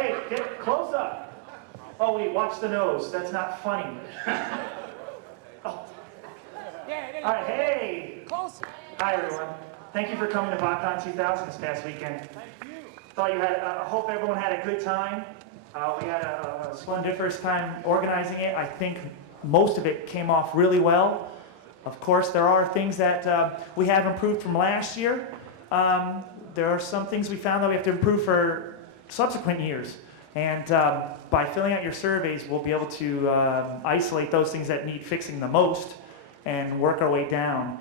Hey, get close up. Oh, wait, watch the nose. That's not funny. Oh. All right, hey. Closer. Hi, everyone. Thank you for coming to BotCon 2000 this past weekend. Thought you had. I hope everyone had a good time. We had a splendiferous time organizing it. I think most of it came off really well. Of course, there are things that we have improved from last year. There are some things we found that we have to improve for subsequent years. And by filling out your surveys, we'll be able to isolate those things that need fixing the most and work our way down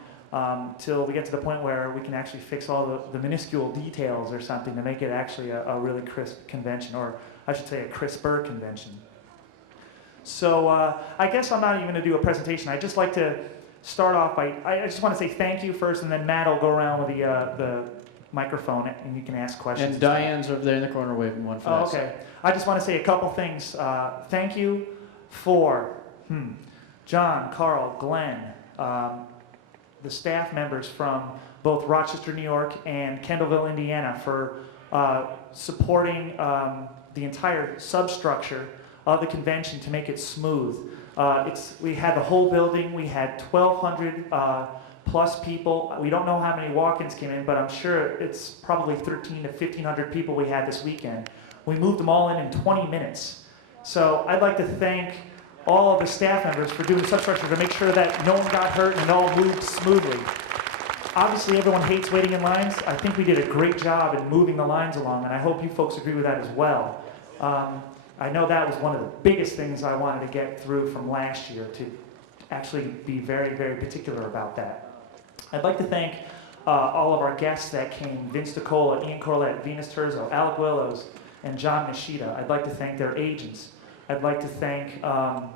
till we get to the point where we can actually fix all the minuscule details or something to make it actually a really crisp convention, or I should say a crisper convention. So I guess I'm not even going to do a presentation. I'd just like to start off by, I just want to say thank you first, and then Matt will go around with the microphone and you can ask questions. And Diane's over there in the corner waving one for us. Okay. I just want to say a couple things. Thank you for John, Karl, Glenn, the staff members from both Rochester, New York and Kendallville, Indiana for supporting the entire substructure of the convention to make it smooth. We had the whole building. We had 1,200 plus people. We don't know how many walk-ins came in, but I'm sure it's probably 1,300 to 1,500 people we had this weekend. We moved them all in 20 minutes. So I'd like to thank all of the staff members for doing substructure to make sure that no one got hurt and it all moved smoothly. Obviously, everyone hates waiting in lines. I think we did a great job in moving the lines along, and I hope you folks agree with that as well. I know that was one of the biggest things I wanted to get through from last year, to actually be very, very particular about that. I'd like to thank all of our guests that came: Vince DiCola, Ian Corlett, Venus Terzo, Alec Willows, and John Nishida. I'd like to thank their agents. I'd like to thank, the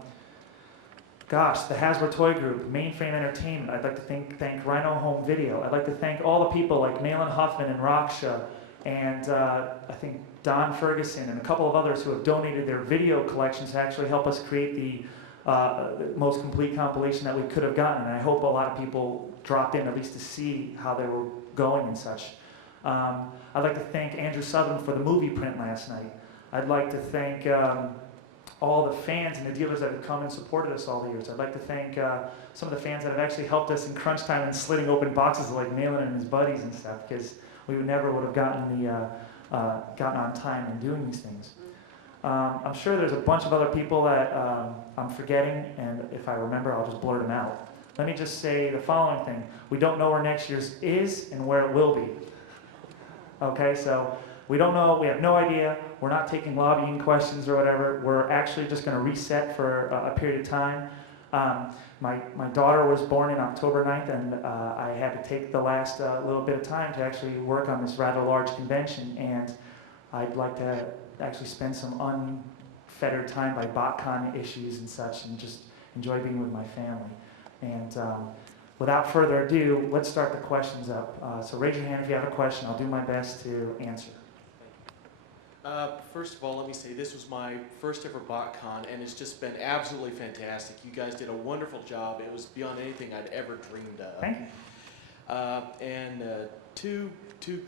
Hasbro Toy Group, Mainframe Entertainment. I'd like to thank Rhino Home Video. I'd like to thank all the people like Malin Huffman and Raksha, and I think Don Ferguson and a couple of others who have donated their video collections to actually help us create the most complete compilation that we could have gotten. And I hope a lot of people dropped in at least to see how they were going and such. I'd like to thank Andrew Sutherland for the movie print last night. I'd like to thank all the fans and the dealers that have come and supported us all the years. I'd like to thank some of the fans that have actually helped us in crunch time and slitting open boxes like Malin and his buddies and stuff, because we never would have gotten on time in doing these things. I'm sure there's a bunch of other people that I'm forgetting, and if I remember, I'll just blurt them out. Let me just say the following thing. We don't know where next year's is and where it will be. Okay, so we don't know, we have no idea. We're not taking lobbying questions or whatever. We're actually just going to reset for a period of time. My daughter was born in October 9th, and I had to take the last little bit of time to actually work on this rather large convention, and I'd like to actually spend some unfettered time by BotCon issues and such, and just enjoy being with my family. And without further ado, let's start the questions up. So raise your hand if you have a question. I'll do my best to answer. First of all, let me say this was my first ever BotCon, and it's just been absolutely fantastic. You guys did a wonderful job. It was beyond anything I'd ever dreamed of. Thank you. And two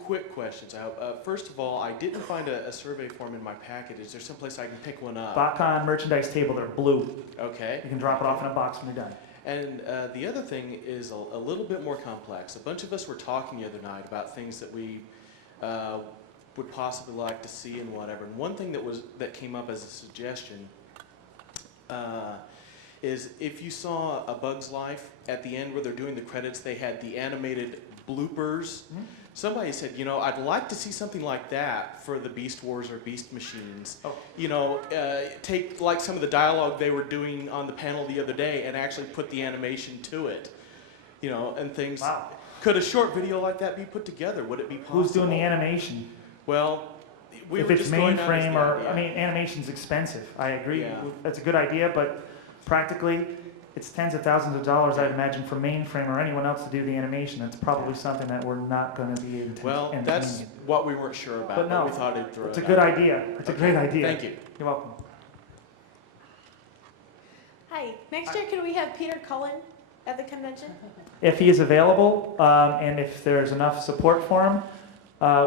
quick questions. First of all, I didn't find a survey form in my packet. Is there someplace I can pick one up? BotCon merchandise table, they're blue. Okay. You can drop it off in a box when you're done. And the other thing is a little bit more complex. A bunch of us were talking the other night about things that we would possibly like to see and whatever. And one thing that came up as a suggestion is if you saw A Bug's Life at the end where they're doing the credits, they had the animated bloopers. Mm-hmm. Somebody said, you know, I'd like to see something like that for the Beast Wars or Beast Machines. Oh. You know, take like some of the dialogue they were doing on the panel the other day and actually put the animation to it. You know, and things. Wow. Could a short video like that be put together? Would it be possible? Who's doing the animation? Well, if it's mainframe or, I mean, animation's expensive. I agree. Yeah. That's a good idea, but practically, it's tens of thousands of dollars, I'd imagine, for mainframe or anyone else to do the animation. That's probably something that we're not going to be able to. Well, that's what we weren't sure about, but no, we thought it'd throw it's a good idea. It's a great idea. Thank you. You're welcome. Hi. Next year, can we have Peter Cullen at the convention? If he is available, and if there's enough support for him,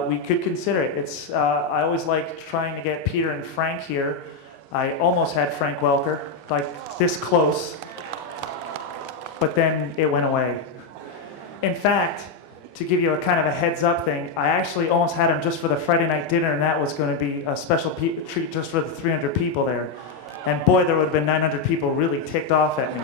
we could consider it. I always like trying to get Peter and Frank here. I almost had Frank Welker, like this close, but then it went away. In fact, to give you a kind of a heads up thing, I actually almost had him just for the Friday night dinner, and that was going to be a special treat just for the 300 people there. And boy, there would have been 900 people really ticked off at me.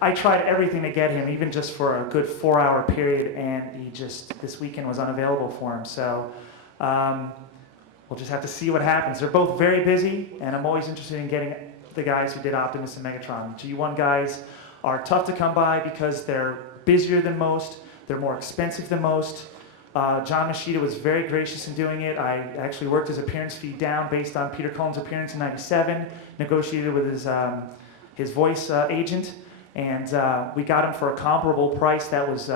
I tried everything to get him, even just for a good 4-hour period, and this weekend was unavailable for him. So we'll just have to see what happens. They're both very busy, and I'm always interested in getting the guys who did Optimus and Megatron. G1 guys are tough to come by because they're busier than most, they're more expensive than most. John Machida was very gracious in doing it. I actually worked his appearance fee down based on Peter Cullen's appearance in '97, negotiated with his voice agent, and we got him for a comparable price that was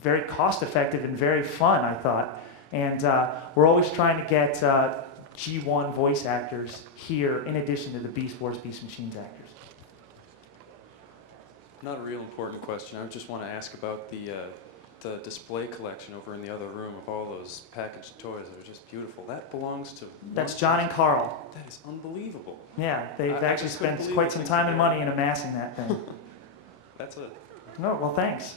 very cost effective and very fun, I thought. And we're always trying to get G1 voice actors here in addition to the Beast Wars, Beast Machines actors. Not a real important question. I just want to ask about the display collection over in the other room of all those packaged toys that are just beautiful. That belongs to... That's John and Karl. That is unbelievable. Yeah, they've I actually just couldn't spent believe quite the some things time they and did. money in amassing that thing. That's it. No, well, thanks.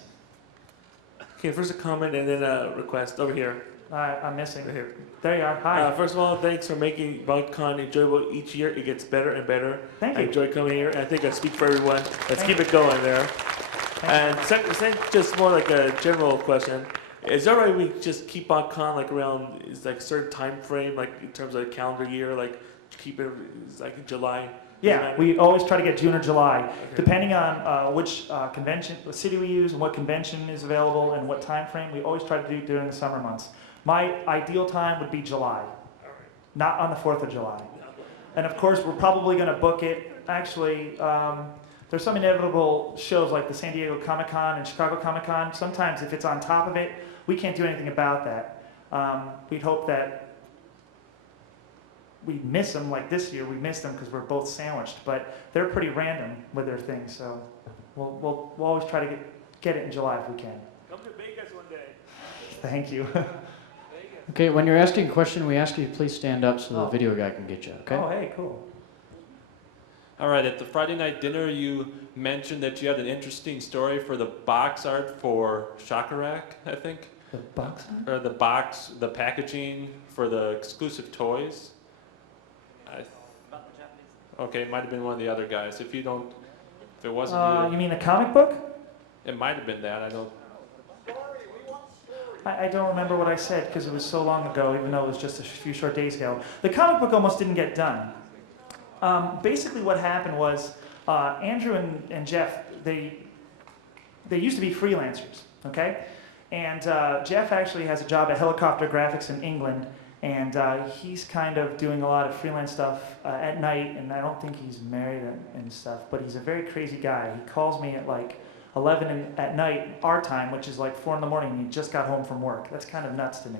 Okay, first a comment and then a request over here. I'm missing. Right here. There you are. Hi. First of all, thanks for making BotCon enjoyable each year. It gets better and better. Thank I you. enjoy coming here, and I think I speak for everyone. Let's Thank keep you. it going there. Thank And second, just more like a general question. Is that right? We just keep BotCon like around is like a certain time frame, like in terms of the calendar year, like keep it like in July. Yeah, we always try to get June or July, Okay. depending on which convention, what city we use, and what convention is available, and what time frame. We always try to do it during the summer months. My ideal time would be July, not on the 4th of July. And of course, we're probably going to book it. Actually, there's some inevitable shows like the San Diego Comic-Con and Chicago Comic-Con. Sometimes if it's on top of it, we can't do anything about that. We'd hope that we miss them, like this year we missed them because we're both sandwiched, but they're pretty random with their things, so we'll always try to get it in July if we can. Come to Vegas one day. Thank you. Okay, when you're asking a question, we ask you to please stand up so the Oh. video guy can get you, okay? Oh, hey, cool. All right, at the Friday night dinner, you mentioned that you had an interesting story for the box art for Shakarak, I think? The box? Or the packaging for the exclusive toys? Okay, it might have been one of the other guys. If it wasn't You mean the comic book? it might have been that, I don't. I don't remember what I said because it was so long ago, even though it was just a few short days ago. The comic book almost didn't get done. Basically what happened was Andrew and Jeff, they used to be freelancers, okay? And Jeff actually has a job at Helicopter Graphics in England, and he's kind of doing a lot of freelance stuff at night, and I don't think he's married and stuff, but he's a very crazy guy. He calls me at like 11 at night, our time, which is like 4 in the morning, and he just got home from work. That's kind of nuts to me.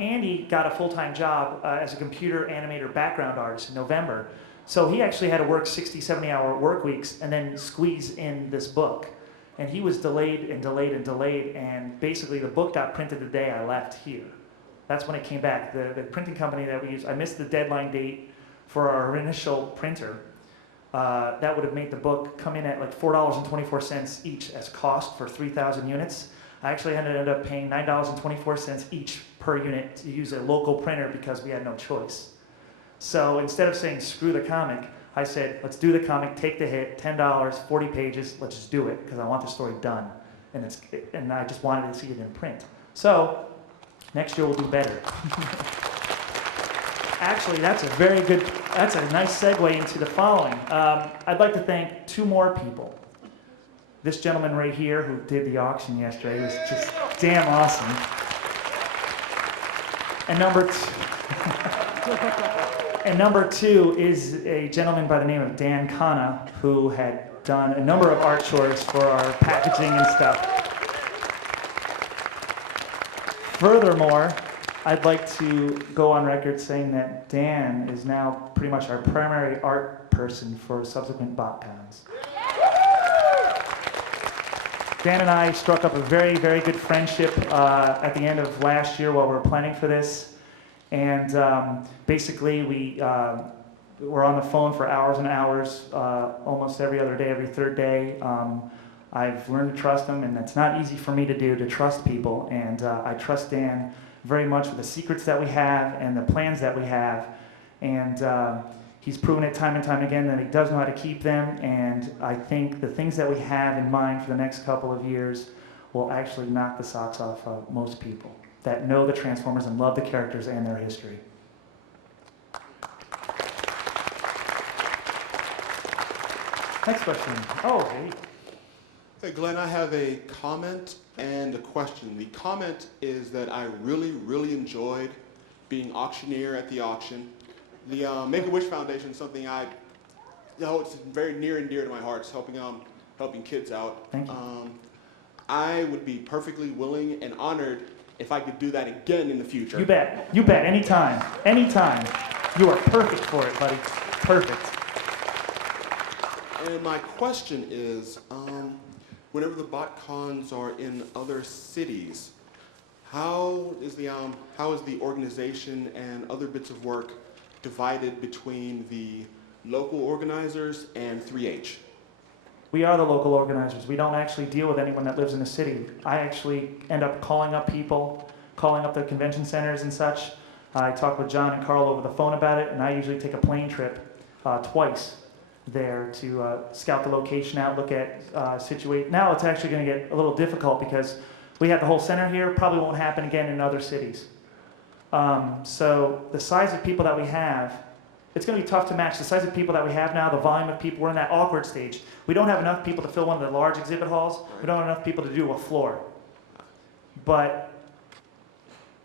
Andy got a full-time job as a computer animator background artist in November. So he actually had to work 60, 70-hour work weeks and then squeeze in this book. And he was delayed and delayed and delayed, and basically the book got printed the day I left here. That's when it came back. The printing company that we used, I missed the deadline date for our initial printer. That would have made the book come in at like $4.24 each as cost for 3,000 units. I actually ended up paying $9.24 each per unit to use a local printer because we had no choice. So instead of saying screw the comic, I said let's do the comic, take the hit, $10, 40 pages, let's just do it because I want the story done. And I just wanted to see it in print. So next year we'll do better. Actually, that's a nice segue into the following. I'd like to thank 2 more people. This gentleman right here who did the auction yesterday was just damn awesome. And number two is a gentleman by the name of Dan Kana, who had done a number of art chores for our packaging and stuff. Furthermore, I'd like to go on record saying that Dan is now pretty much our primary art person for subsequent BotCons. Dan and I struck up a very, very good friendship at the end of last year while we were planning for this. And basically, we were on the phone for hours and hours, almost every other day, every third day. I've learned to trust him, and it's not easy for me to do, to trust people. And I trust Dan very much with the secrets that we have and the plans that we have. And he's proven it time and time again that he does know how to keep them. And I think the things that we have in mind for the next couple of years will actually knock the socks off of most people that know the Transformers and love the characters and their history. Next question. Oh, hey. Hey, Glenn, I have a comment and a question. The comment is that I really, really enjoyed being auctioneer at the auction. The Make-A-Wish Foundation is something it's very near and dear to my heart. It's helping kids out. Thank you. I would be perfectly willing and honored if I could do that again in the future. You bet. You bet. Anytime. Anytime. You are perfect for it, buddy. Perfect. And my question is, whenever the BotCons are in other cities, how is the organization and other bits of work divided between the local organizers and 3H? We are the local organizers. We don't actually deal with anyone that lives in the city. I actually end up calling up people, calling up the convention centers and such. I talk with Jon and Karl over the phone about it, and I usually take a plane trip twice there to scout the location out, look at situate. Now it's actually going to get a little difficult because we have the whole center here. Probably won't happen again in other cities. So the size of people that we have, it's going to be tough to match the size of people that we have now, the volume of people. We're in that awkward stage. We don't have enough people to fill one of the large exhibit halls. We don't have enough people to do a floor. But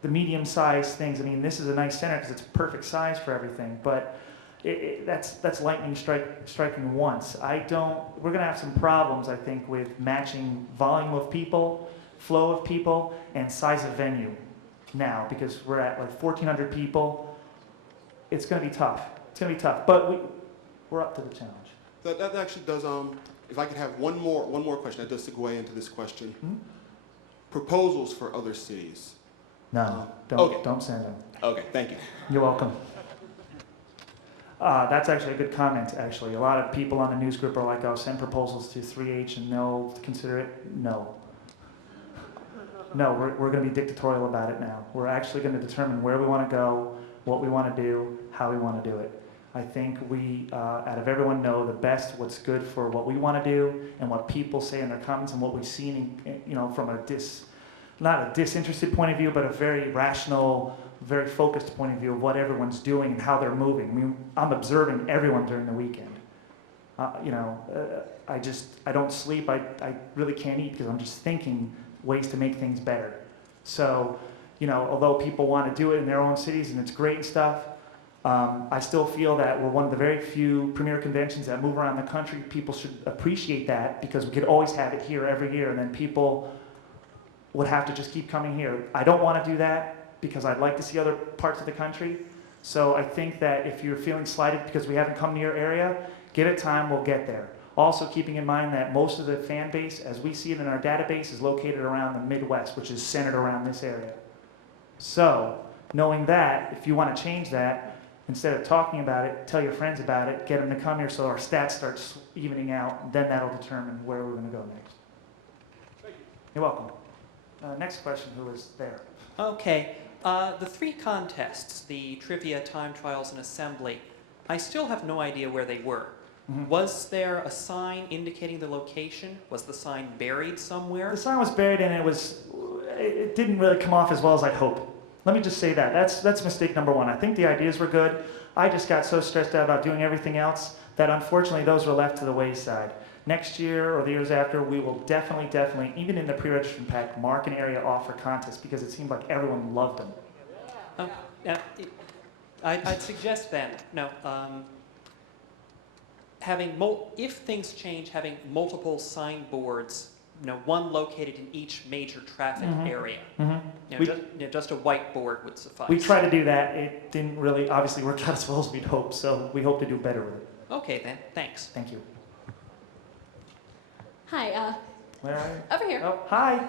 the medium-sized things, I mean, this is a nice center because it's perfect size for everything. But that's lightning striking once. We're going to have some problems, I think, with matching volume of people, flow of people, and size of venue now because we're at like 1,400 people. It's going to be tough. It's going to be tough, but we're up to the challenge. That actually does, if I could have one more question, that does segue into this question. Hmm? Proposals for other cities. No, okay. Don't send them. Okay, thank you. You're welcome. That's actually a good comment, actually. A lot of people on the news group are like, oh, send proposals to 3H and they'll consider it. No. No, we're going to be dictatorial about it now. We're actually going to determine where we want to go, what we want to do, how we want to do it. I think we, out of everyone, know the best what's good for what we want to do and what people say in their comments and what we've seen, from not a disinterested point of view, but a very rational, very focused point of view of what everyone's doing and how they're moving. I mean, I'm observing everyone during the weekend. I don't sleep. I really can't eat because I'm just thinking ways to make things better. So, although people want to do it in their own cities and it's great and stuff, I still feel that we're one of the very few premier conventions that move around the country. People should appreciate that because we could always have it here every year and then people would have to just keep coming here. I don't want to do that because I'd like to see other parts of the country. So I think that if you're feeling slighted because we haven't come to your area, give it time, we'll get there. Also keeping in mind that most of the fan base, as we see it in our database, is located around the Midwest, which is centered around this area. So, knowing that, if you want to change that, instead of talking about it, tell your friends about it, get them to come here so our stats start evening out, then that'll determine where we're going to go next. Thank you. You're welcome. Next question, who is there? Okay, the 3 contests, the trivia, time trials, and assembly, I still have no idea where they were. Mm-hmm. Was there a sign indicating the location? Was the sign buried somewhere? The sign was buried and it didn't really come off as well as I'd hoped. Let me just say that. That's mistake number 1. I think the ideas were good. I just got so stressed out about doing everything else that unfortunately those were left to the wayside. Next year or the years after, we will definitely, even in the pre-registration pack, mark an area off for contests because it seemed like everyone loved them. I'd suggest then, if things change, having multiple signboards, one located in each major traffic area. Mm-hmm. Just a whiteboard would suffice. We tried to do that. It didn't really obviously work out as well as we'd hoped, so we hope to do better with it. Okay then, thanks. Thank you. Hi, Where are you? Over here. Oh, hi.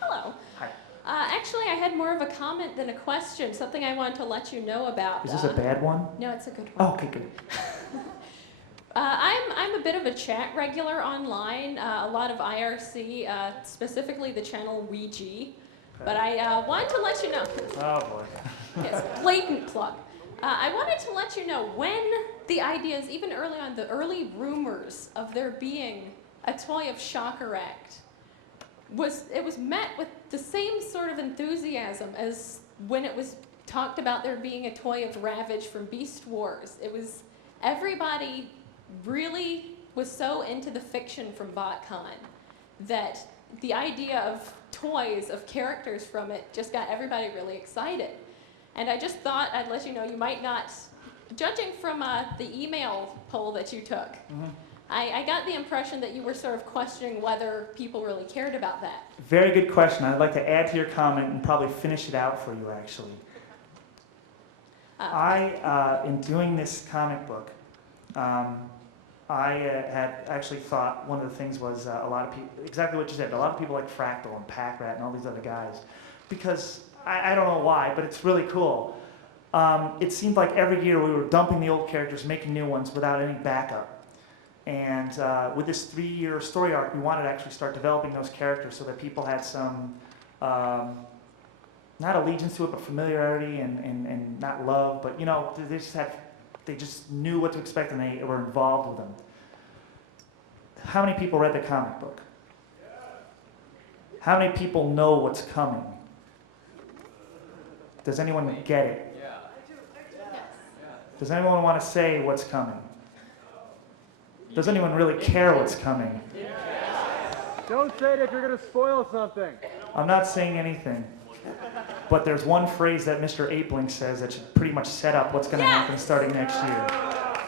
Hello. Hi. Actually, I had more of a comment than a question, something I wanted to let you know about. Is this a bad one? No, it's a good one. Oh, okay, good. I'm a bit of a chat regular online, a lot of IRC, specifically the channel Ouija. But I wanted to let you know. Oh, boy. Yes, blatant plug. I wanted to let you know when the ideas, even early on, the early rumors of there being a toy of Shockeract it was met with the same sort of enthusiasm as when it was talked about there being a toy of Ravage from Beast Wars. It was, everybody really was so into the fiction from BotCon that the idea of toys, of characters from it, just got everybody really excited. And I just thought I'd let you know, you might not, judging from the email poll that you took, I got the impression that you were sort of questioning whether people really cared about that. Very good question. I'd like to add to your comment and probably finish it out for you, actually. In doing this comic book, I had actually thought one of the things was a lot of people, exactly what you said, a lot of people like Fractal and Pack-Rat and all these other guys, because I don't know why, but it's really cool. It seemed like every year we were dumping the old characters, making new ones without any backup. And with this 3-year story arc, we wanted to actually start developing those characters so that people had some, not allegiance to it, but familiarity and not love, but you know, they just knew what to expect and they were involved with them. How many people read the comic book? How many people know what's coming? Does anyone get it? Does anyone want to say what's coming? Does anyone really care what's coming? Don't say that you're going to spoil something. I'm not saying anything. But there's one phrase that Mr. Apeling says that should pretty much set up what's going to happen starting next year.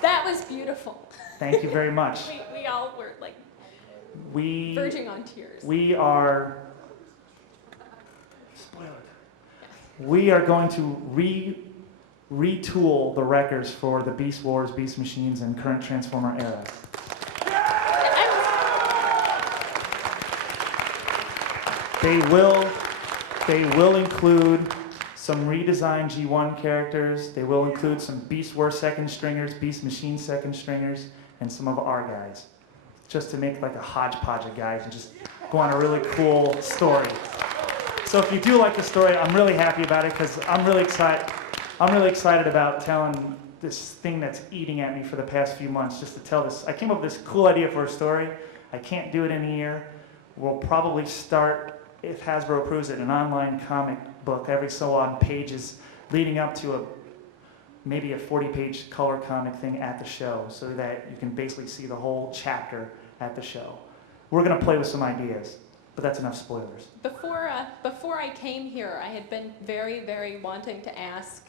That was beautiful. Thank you very much. We all were like verging on tears. We are going to retool the records for the Beast Wars, Beast Machines, and current Transformer era. They will include some redesigned G1 characters. They will include some Beast Wars second stringers, Beast Machine second stringers, and some of our guys. Just to make like a hodgepodge of guys and just go on a really cool story. So if you do like the story, I'm really happy about it because I'm really excited about telling this thing that's eating at me for the past few months, just to tell this. I came up with this cool idea for a story. I can't do it in a year. We'll probably start, if Hasbro approves it, an online comic book every so on pages leading up to maybe a 40-page color comic thing at the show so that you can basically see the whole chapter at the show. We're going to play with some ideas, but that's enough spoilers. Before I came here, I had been very, very wanting to ask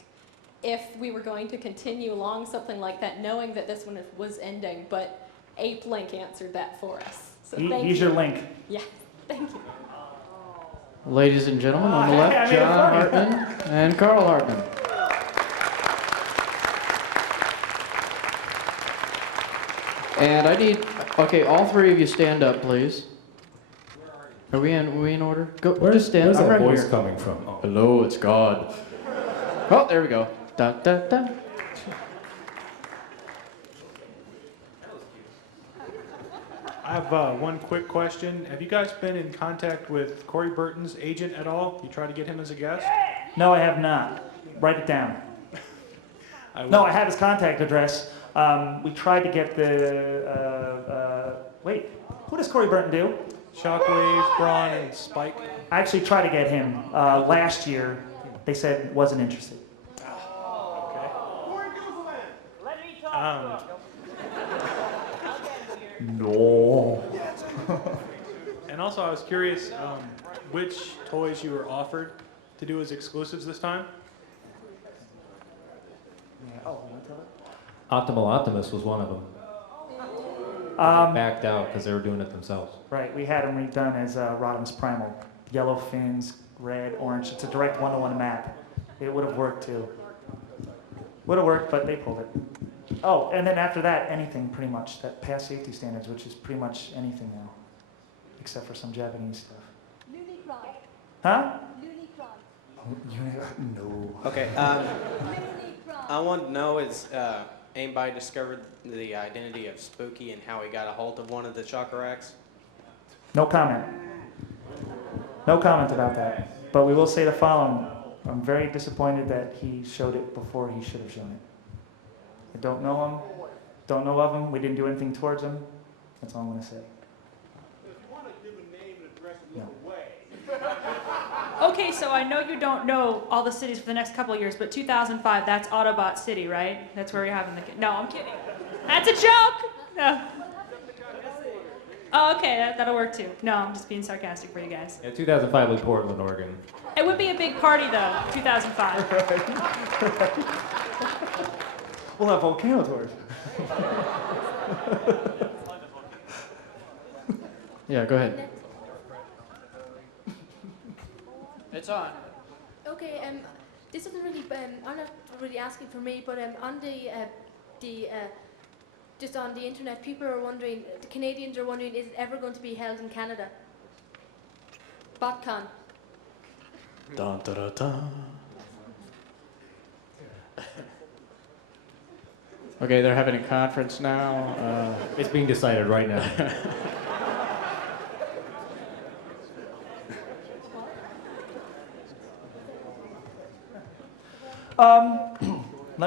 if we were going to continue along something like that, knowing that this one was ending, but Ape Link answered that for us. So thank He's you. your link. Yeah, thank you. Ladies and gentlemen, on the left, Jon Hartman and Karl Hartman. And I need, okay, all three of you stand up, please. Are we in order? Go, just stand. Where's I'm that right voice here. coming from? Oh. Hello, it's God. Oh, there we go. Da, da, da. I have one quick question. Have you guys been in contact with Corey Burton's agent at all? You try to get him as a guest? No, I have not. Write it down. No, I have his contact address. We tried to get the, wait, who does Corey Burton do? Shockwave, Braun, and Spike. I actually tried to get him last year. They said wasn't interested. No. And also, I was curious which toys you were offered to do as exclusives this time? Oh, you want to tell it? Optimal Optimus was one of them. Backed out because they were doing it themselves. Right, we had him redone as Rodimus Primal. Yellow fins, red, orange. It's a direct one-to-one map. It would have worked too. Would have worked, but they pulled it. Oh, and then after that, anything pretty much that passed safety standards, which is pretty much anything now. except for some Japanese stuff. Huh? No. Okay. I want to know is anybody discovered the identity of Spooky and how he got a hold of one of the chakra racks? No comment. No comment about that. But we will say the following. I'm very disappointed that he showed it before he should have shown it. I don't know him. Don't know of him. We didn't do anything towards him. That's all I'm going to say. Okay, so I know you don't know all the cities for the next couple of years, but 2005, that's Autobot City, right? That's where you're having the... No, I'm kidding. That's a joke! No. Oh, okay, that'll work too. No, I'm just being sarcastic for you guys. Yeah, 2005 was Portland, Oregon. It would be a big party, though, 2005. We'll have volcano tours. Yeah, go ahead. It's on. Okay, this isn't really, I'm not really asking for me, but on just on the internet, people are wondering, the Canadians are wondering, is it ever going to be held in Canada? BotCon. Dun, dun, dun, dun. Okay, they're having a conference now. It's being decided right now.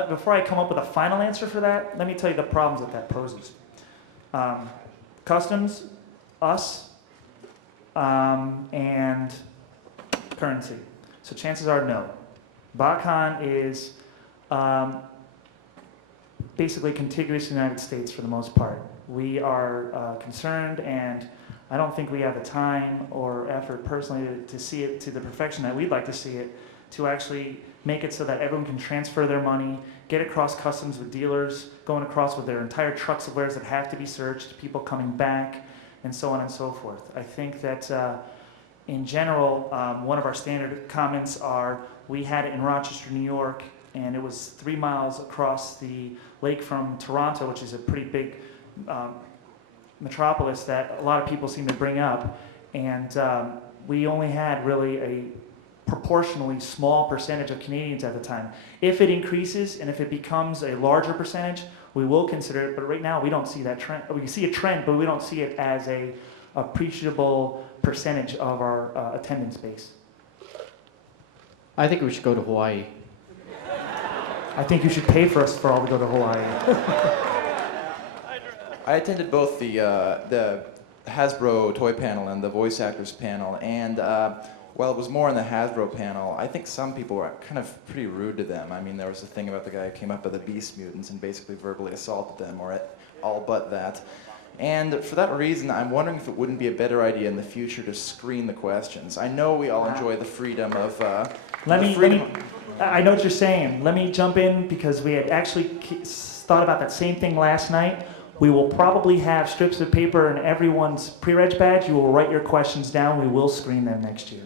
Before I come up with a final answer for that, let me tell you the problems that poses. Customs, us, and currency. So chances are no. BotCon is basically contiguous to the United States for the most part. We are concerned, and I don't think we have the time or effort personally to see it to the perfection that we'd like to see it, to actually make it so that everyone can transfer their money, get across customs with dealers, going across with their entire trucks of wares that have to be searched, people coming back, and so on and so forth. I think that in general, one of our standard comments are, we had it in Rochester, New York, and it was 3 miles across the lake from Toronto, which is a pretty big metropolis that a lot of people seem to bring up. And we only had really a proportionally small percentage of Canadians at the time. If it increases and if it becomes a larger percentage, we will consider it, but right now we don't see that trend. We see a trend, but we don't see it as a appreciable percentage of our attendance base. I think we should go to Hawaii. I think you should pay for us for all to go to Hawaii. I attended both the Hasbro toy panel and the voice actors panel, and while it was more on the Hasbro panel, I think some people were kind of pretty rude to them. I mean, there was a thing about the guy who came up with the Beast Mutants and basically verbally assaulted them, or all but that. And for that reason, I'm wondering if it wouldn't be a better idea in the future to screen the questions. I know we all enjoy the freedom of... I know what you're saying. Let me jump in, because we had actually thought about that same thing last night. We will probably have strips of paper in everyone's pre-reg badge. You will write your questions down. We will screen them next year.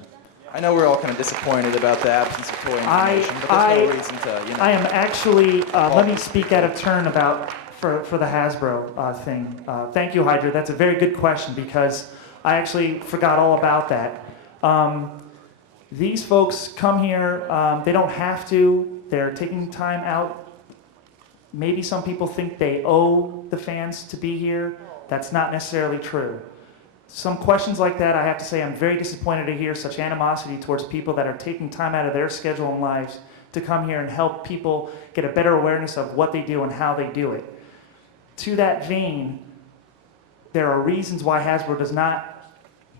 I know we're all kind of disappointed about the absence of toy information, but there's no reason to, you know... I am actually, let me speak out of turn about, for the Hasbro thing. Thank you, Hydra. That's a very good question, because I actually forgot all about that. These folks come here, they don't have to. They're taking time out. Maybe some people think they owe the fans to be here. That's not necessarily true. Some questions like that, I have to say, I'm very disappointed to hear such animosity towards people that are taking time out of their schedule and lives to come here and help people get a better awareness of what they do and how they do it. To that vein, there are reasons why Hasbro does not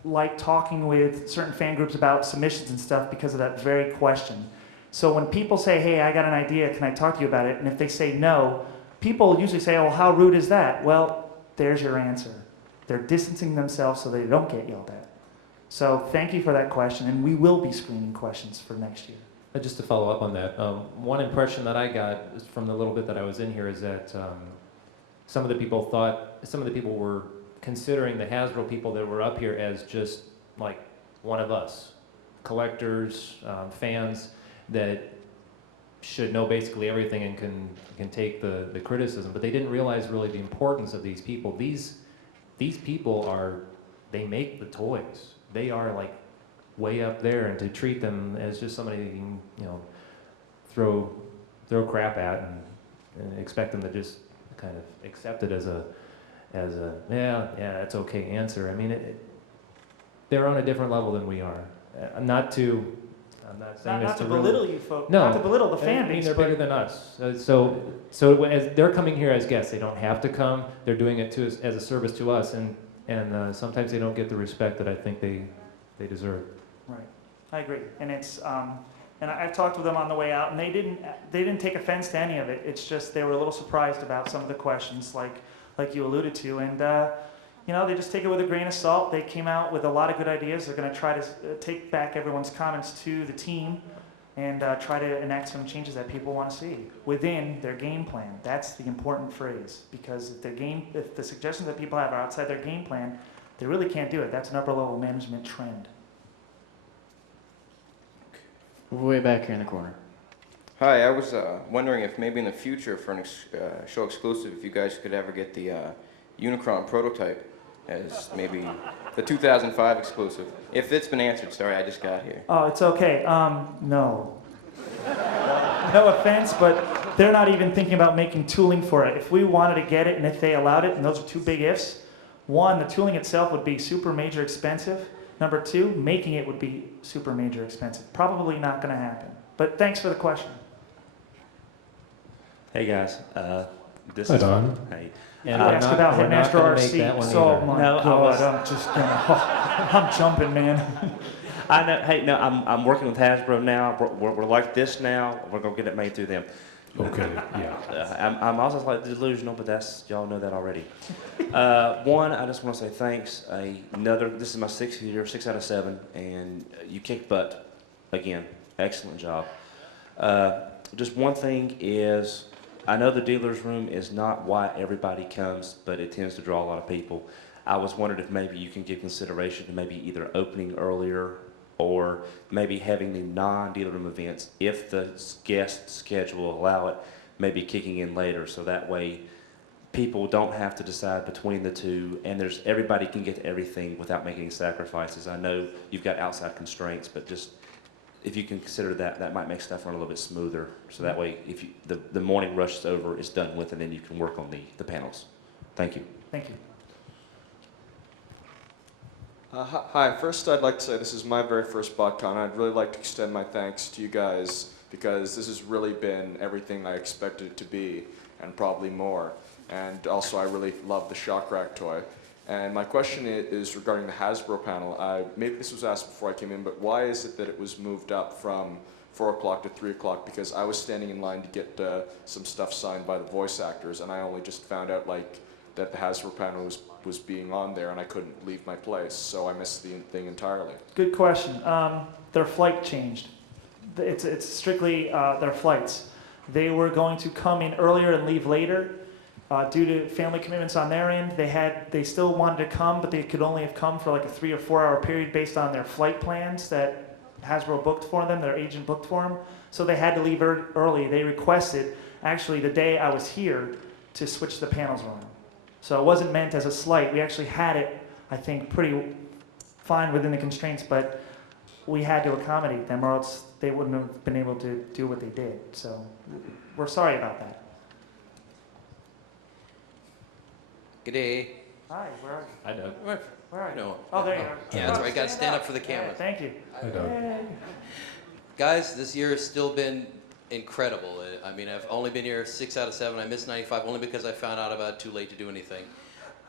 like talking with certain fan groups about submissions and stuff, because of that very question. So when people say, hey, I got an idea, can I talk to you about it? And if they say no, people usually say, oh, how rude is that? Well, there's your answer. They're distancing themselves so they don't get yelled at. So thank you for that question, and we will be screening questions for next year. Just to follow up on that, one impression that I got from the little bit that I was in here is that some of the people were considering the Hasbro people that were up here as just like one of us, collectors, fans that should know basically everything and can take the criticism, but they didn't realize really the importance of these people. These people are they make the toys. They are like way up there, and to treat them as just somebody you can, you know, throw crap at and expect them to just kind of accept it as a yeah, it's okay answer. I mean, they're on a different level than we are. I'm not saying Not this to really, belittle you folks, no, not to belittle the fan I mean, base, they're but bigger than us. So as they're coming here as guests, they don't have to come. They're doing it as a service to us, and sometimes they don't get the respect that I think they deserve. right, I agree, and it's and I've talked with them on the way out, and they didn't take offense to any of it. It's just they were a little surprised about some of the questions, like you alluded to, and you know, they just take it with a grain of salt. They came out with a lot of good ideas. They're going to try to take back everyone's comments to the team and try to enact some changes that people want to see within their game plan. That's the important phrase, because if the suggestions that people have are outside their game plan, they really can't do it. That's an upper level management trend. Way back here in the corner. Hi, I was wondering if maybe in the future for an show exclusive, if you guys could ever get the Unicron prototype as maybe the 2005 exclusive. If it's been answered, sorry, I just got here. Oh, it's okay. No. No offense, but they're not even thinking about making tooling for it. If we wanted to get it and if they allowed it, and those are two big ifs, one, the tooling itself would be super major expensive. Number two, making it would be super major expensive. Probably not going to happen. But thanks for the question. Hey guys, this Hi, is Don. Hey. And ask about Headmaster RC. Oh my No, God, I'm just gonna. I'm jumping, man. I know. Hey, no, I'm working with Hasbro now. We're like this now. We're gonna get it made through them. Okay, yeah. I'm also slightly delusional, but y'all know that already. One, I just want to say thanks. This is my 6th year, 6 out of 7, and you kicked butt again. Excellent job. Just one thing is, I know the dealer's room is not why everybody comes, but it tends to draw a lot of people. I was wondering if maybe you can give consideration to maybe either opening earlier or maybe having the non-dealer room events, if the guest schedule will allow it, maybe kicking in later, so that way people don't have to decide between the two, and everybody can get to everything without making sacrifices. I know you've got outside constraints, but just if you can consider that, that might make stuff run a little bit smoother. So that way, if the morning rush is over, it's done with, and then you can work on the panels. Thank you. Thank you. Hi, first I'd like to say this is my very first BotCon. I'd really like to extend my thanks to you guys because this has really been everything I expected it to be and probably more. And also I really love the shock rack toy. And my question is regarding the Hasbro panel. Maybe this was asked before I came in, but why is it that it was moved up from 4 o'clock to 3 o'clock? Because I was standing in line to get some stuff signed by the voice actors, and I only just found out that the Hasbro panel was being on there, and I couldn't leave my place, so I missed the thing entirely. Good question. Their flight changed. It's strictly their flights. They were going to come in earlier and leave later. Due to family commitments on their end, they still wanted to come, but they could only have come for like a 3 or 4 hour period based on their flight plans that Hasbro booked for them, their agent booked for them. So they had to leave early. They requested, actually the day I was here, to switch the panels around. So it wasn't meant as a slight. We actually had it, I think, pretty fine within the constraints, but we had to accommodate them or else they wouldn't have been able to do what they did. So we're sorry about that. G'day. Hi, where are you? Hi, Doug. Where are you? No. Oh, there you are. Yeah, that's right. Got to stand up for the camera. Yeah, thank you. Hi, Doug. Yay. Guys, this year has still been incredible. I mean, I've only been here 6 out of 7. I missed 95 only because I found out about it too late to do anything.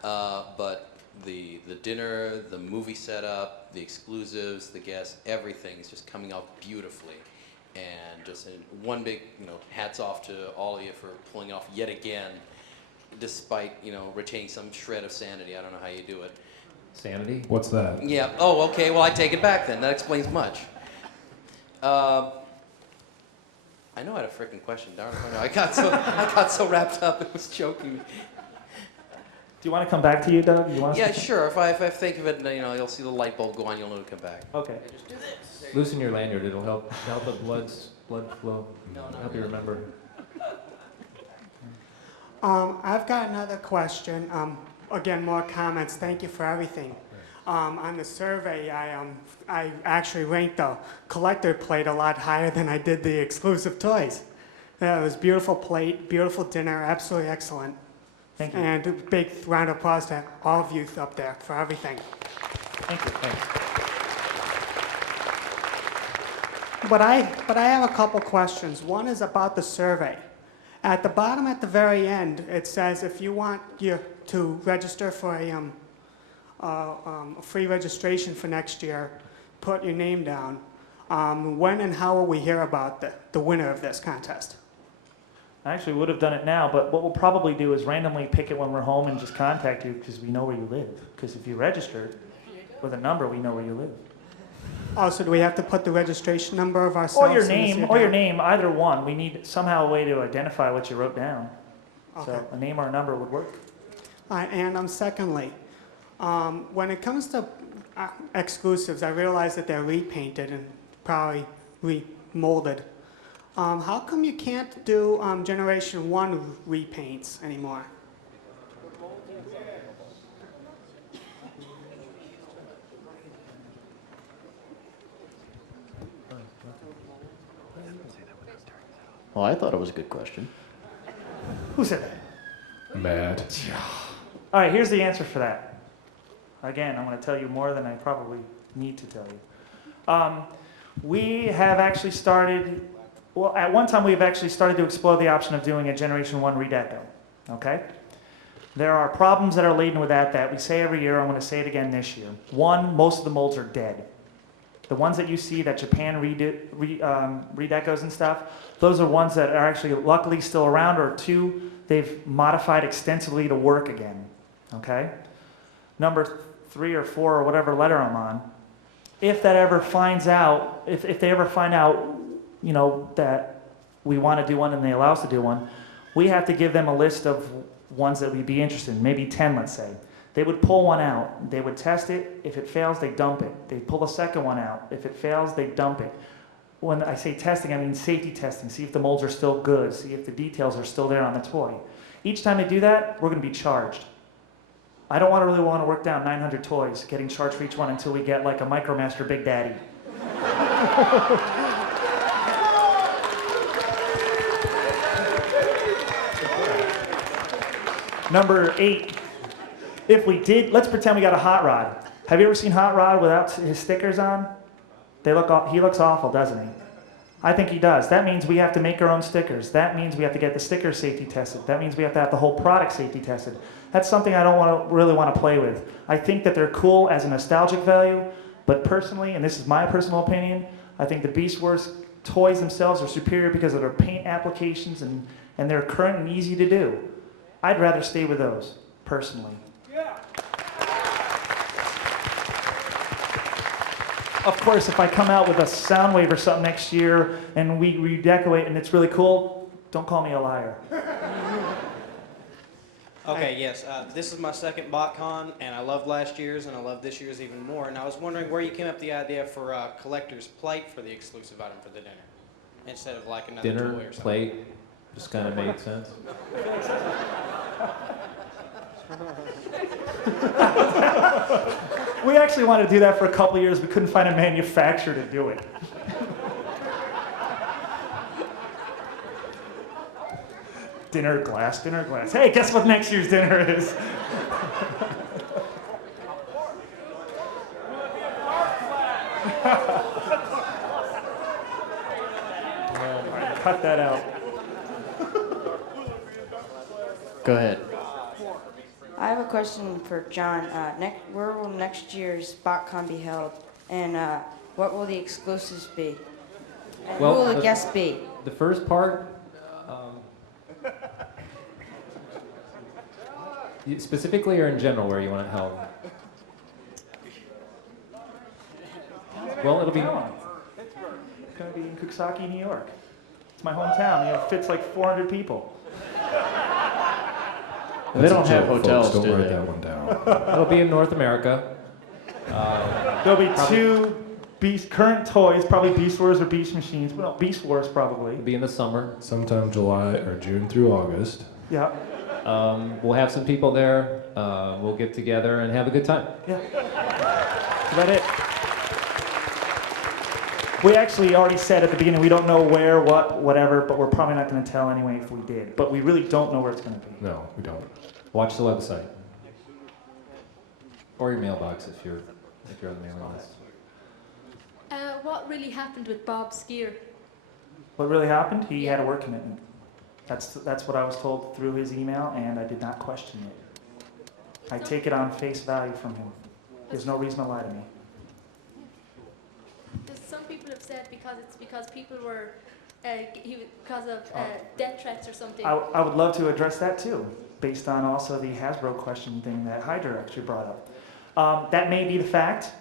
But the dinner, the movie setup, the exclusives, the guests, everything is just coming out beautifully. And just one big, hats off to all of you for pulling it off yet again, despite, retaining some shred of sanity. I don't know how you do it. Sanity? What's that? Yeah. Oh, okay. Well, I take it back then. That explains much. I know I had a freaking question. Darn it! I got so wrapped up. It was choking me. Do you want to come back to you, Doug? You want us Yeah, to sure. If I think of it, you'll see the light bulb go on. You'll know to come back. Okay. Just do this. Loosen your lanyard. It'll help the blood flow. Help you remember. I've got another question. Again, more comments. Thank you for everything. On the survey, I actually ranked the collector plate a lot higher than I did the exclusive toys. It was beautiful plate, beautiful dinner, absolutely excellent. Thank you. And a big round of applause to all of you up there for everything. Thank you. Thanks. But I have a couple questions. One is about the survey. At the bottom, at the very end, it says if you want to register for a free registration for next year, put your name down. When and how will we hear about the winner of this contest? I actually would have done it now, but what we'll probably do is randomly pick it when we're home and just contact you because we know where you live. Because if you registered with a number, we know where you live. Oh, so do we have to put the registration number of ourselves? Or your in this name, or your name, either one. We need somehow a way to identify what you wrote down. Okay. So a name or a number would work. And secondly, when it comes to exclusives, I realize that they're repainted and probably remolded. How come you can't do Generation 1 repaints anymore? Well, I thought it was a good question. Who said that? Matt. All right, here's the answer for that. Again, I'm going to tell you more than I probably need to tell you. We have actually started, well, at one time we've actually started to explore the option of doing a Generation 1 redeco, okay? There are problems that are laden with that we say every year. I'm going to say it again this year. One, most of the molds are dead. The ones that you see that Japan redecos and stuff, those are ones that are actually luckily still around, or two, they've modified extensively to work again, okay? Number 3 or 4 or whatever letter I'm on, if that ever finds out, if they ever find out, you know, that we want to do one and they allow us to do one, we have to give them a list of ones that we'd be interested in, maybe 10, let's say. They would pull one out. They would test it. If it fails, they dump it. They pull a second one out. If it fails, they dump it. When I say testing, I mean safety testing. See if the molds are still good. See if the details are still there on the toy. Each time they do that, we're going to be charged. I don't really want to work down 900 toys, getting charged for each one until we get like a MicroMaster Big Daddy. Number 8. If we did, let's pretend we got a hot rod. Have you ever seen Hot Rod without his stickers on? He looks awful, doesn't he? I think he does. That means we have to make our own stickers. That means we have to get the sticker safety tested. That means we have to have the whole product safety tested. That's something I don't really want to play with. I think that they're cool as a nostalgic value, but personally, and this is my personal opinion, I think the Beast Wars toys themselves are superior because of their paint applications and they're current and easy to do. I'd rather stay with those, personally. Of course, if I come out with a Soundwave or something next year and we redecorate and it's really cool, don't call me a liar. Okay, yes. This is my second BotCon, and I loved last year's, and I love this year's even more. And I was wondering where you came up with the idea for a collector's plate for the exclusive item for the dinner, instead of like another Dinner, toy or something. plate, just kind of made sense. We actually wanted to do that for a couple of years. We couldn't find a manufacturer to do it. Dinner glass, dinner glass. Hey, guess what next year's dinner is? Cut that out. Go ahead. I have a question for John. Where will next year's BotCon be held, and what will the exclusives be? And who will the guests be? The first part, specifically or in general, where you want it held? Well, it'll be. It's going to be in Coxsackie, New York. It's my hometown. You know, it fits like 400 people. They don't have hotels, Don't do write they? that one down. It'll be in North America. There'll be two current toys, probably Beast Wars or Beast Machines. Well, Beast Wars probably. It'll be in the summer. Sometime July or June through August. Yeah. We'll have some people there. We'll get together and have a good time. Yeah. Is that it? We actually already said at the beginning we don't know where, what, whatever, but we're probably not going to tell anyway if we did. But we really don't know where it's going to be. No, we don't. Watch the website. Or your mailbox if you're on the mailing list. What really happened with Bob's gear? What really happened? He had a work commitment. That's what I was told through his email, and I did not question it. I take it on face value from him. There's no reason to lie to me. Because some people have said because people were because of death threats or something. I would love to address that too, based on also the Hasbro question thing that Hydra actually brought up. That may be the fact.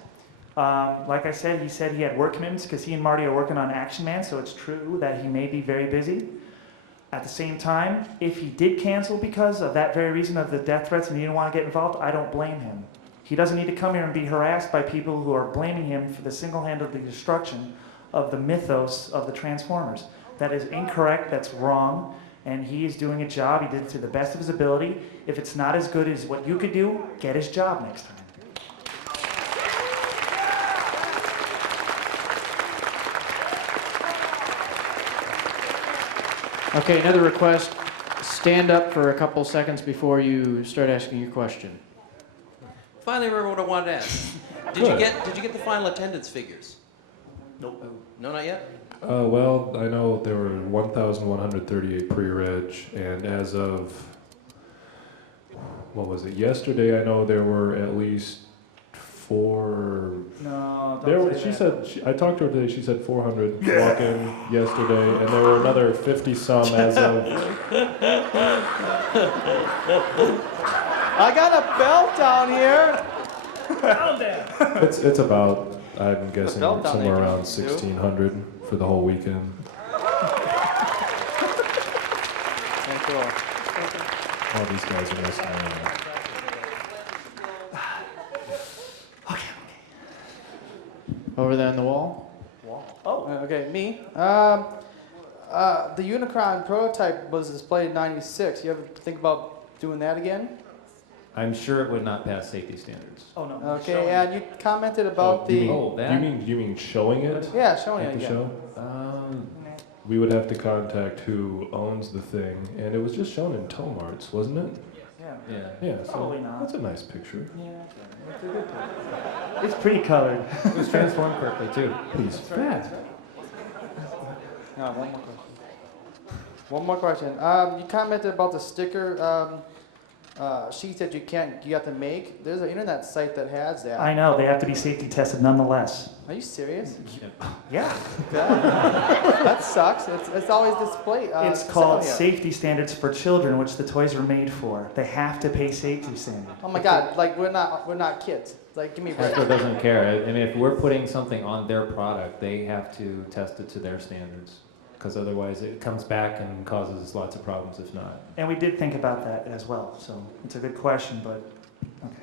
Like I said, he said he had work commitments because he and Marty are working on Action Man, so it's true that he may be very busy. At the same time, if he did cancel because of that very reason of the death threats and he didn't want to get involved, I don't blame him. He doesn't need to come here and be harassed by people who are blaming him for the single-handed destruction of the mythos of the Transformers. That is incorrect, that's wrong, and he is doing a job. He did it to the best of his ability. If it's not as good as what you could do, get his job next time. Okay, another request. Stand up for a couple seconds before you start asking your question. Finally, remember what I wanted to ask. Did you get the final attendance figures? Nope. No, not yet. Well, I know there were 1,138 pre-reg, and as of what was it? Yesterday, I know there were at least 4. No, there don't were, say she that. said I talked to her today. She said 400 walk-in yesterday, and there were another 50 some as of. I got a belt down here. It's about, I'm guessing, belt down somewhere there, around too. 1,600 for the whole weekend. Thank you. All these guys are listening. Over there on the wall. Okay, me. The Unicron prototype was displayed in '96. You ever think about doing that again? I'm sure it would not pass safety standards. Oh no. Okay, and you commented about the. You mean showing it? Yeah, showing at it the again. show? We would have to contact who owns the thing, and it was just shown in Tomarts, wasn't it? Yeah. So Probably not. that's a nice picture. Yeah. It's pretty colored. It was transformed correctly too. He's fat. No, one more question. One more question. You commented about the sticker sheets that you have to make. There's an internet site that has that. I know, they have to be safety tested nonetheless. Are you serious? Yeah. That sucks. It's always displayed. It's called Safety Standards for Children, which the toys are made for. They have to pay safety standards. Oh my God! Like we're not kids. Like give me a break. Hasbro doesn't care. I mean, if we're putting something on their product, they have to test it to their standards, because otherwise it comes back and causes lots of problems if not. And we did think about that as well, so it's a good question, but okay.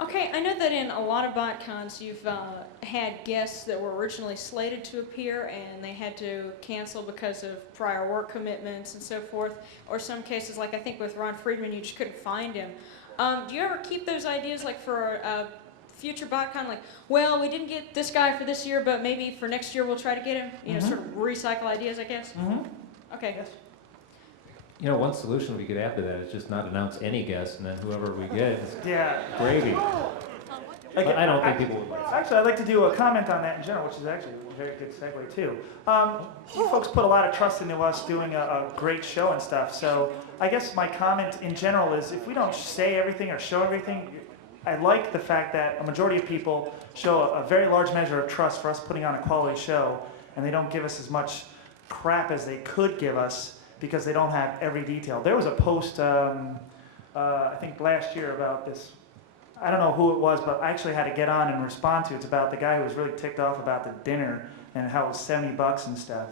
Okay, I know that in a lot of BotCons you've had guests that were originally slated to appear and they had to cancel because of prior work commitments and so forth, or some cases, like I think with Ron Friedman, you just couldn't find him. Do you ever keep those ideas like for a future BotCon, like, well, we didn't get this guy for this year, but maybe for next year we'll try to get him? You know, sort of recycle ideas, I guess? Okay. You know, one solution we could add to that is just not announce any guests, and then whoever we get is gravy. But I don't think people would. Actually, I'd like to do a comment on that in general, which is actually a very good segue too. You folks put a lot of trust into us doing a great show and stuff, so I guess my comment in general is if we don't say everything or show everything, I like the fact that a majority of people show a very large measure of trust for us putting on a quality show, and they don't give us as much crap as they could give us because they don't have every detail. There was a post, I think last year about this. I don't know who it was, but I actually had to get on and respond to it. It's about the guy who was really ticked off about the dinner and how it was $70 and stuff.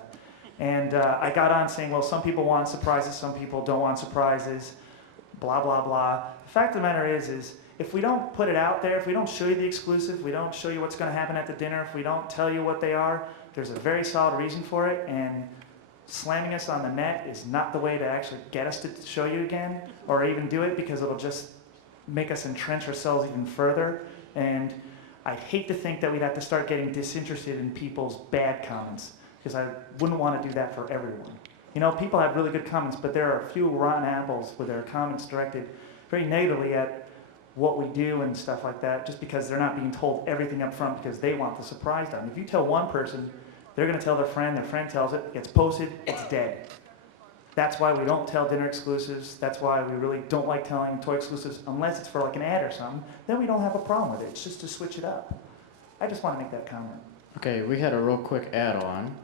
And I got on saying, well, some people want surprises, some people don't want surprises, blah, blah, blah. The fact of the matter is if we don't put it out there, if we don't show you the exclusive, if we don't show you what's going to happen at the dinner, if we don't tell you what they are, there's a very solid reason for it. And slamming us on the net is not the way to actually get us to show you again, or even do it, because it'll just make us entrench ourselves even further. And I'd hate to think that we'd have to start getting disinterested in people's bad comments, because I wouldn't want to do that for everyone. You know, people have really good comments, but there are a few rotten apples with their comments directed very negatively at what we do and stuff like that, just because they're not being told everything up front because they want the surprise done. If you tell one person, they're going to tell their friend tells it, it gets posted, it's dead. That's why we don't tell dinner exclusives. That's why we really don't like telling toy exclusives unless it's for like an ad or something. Then we don't have a problem with it. It's just to switch it up. I just want to make that comment. Okay, we had a real quick add-on.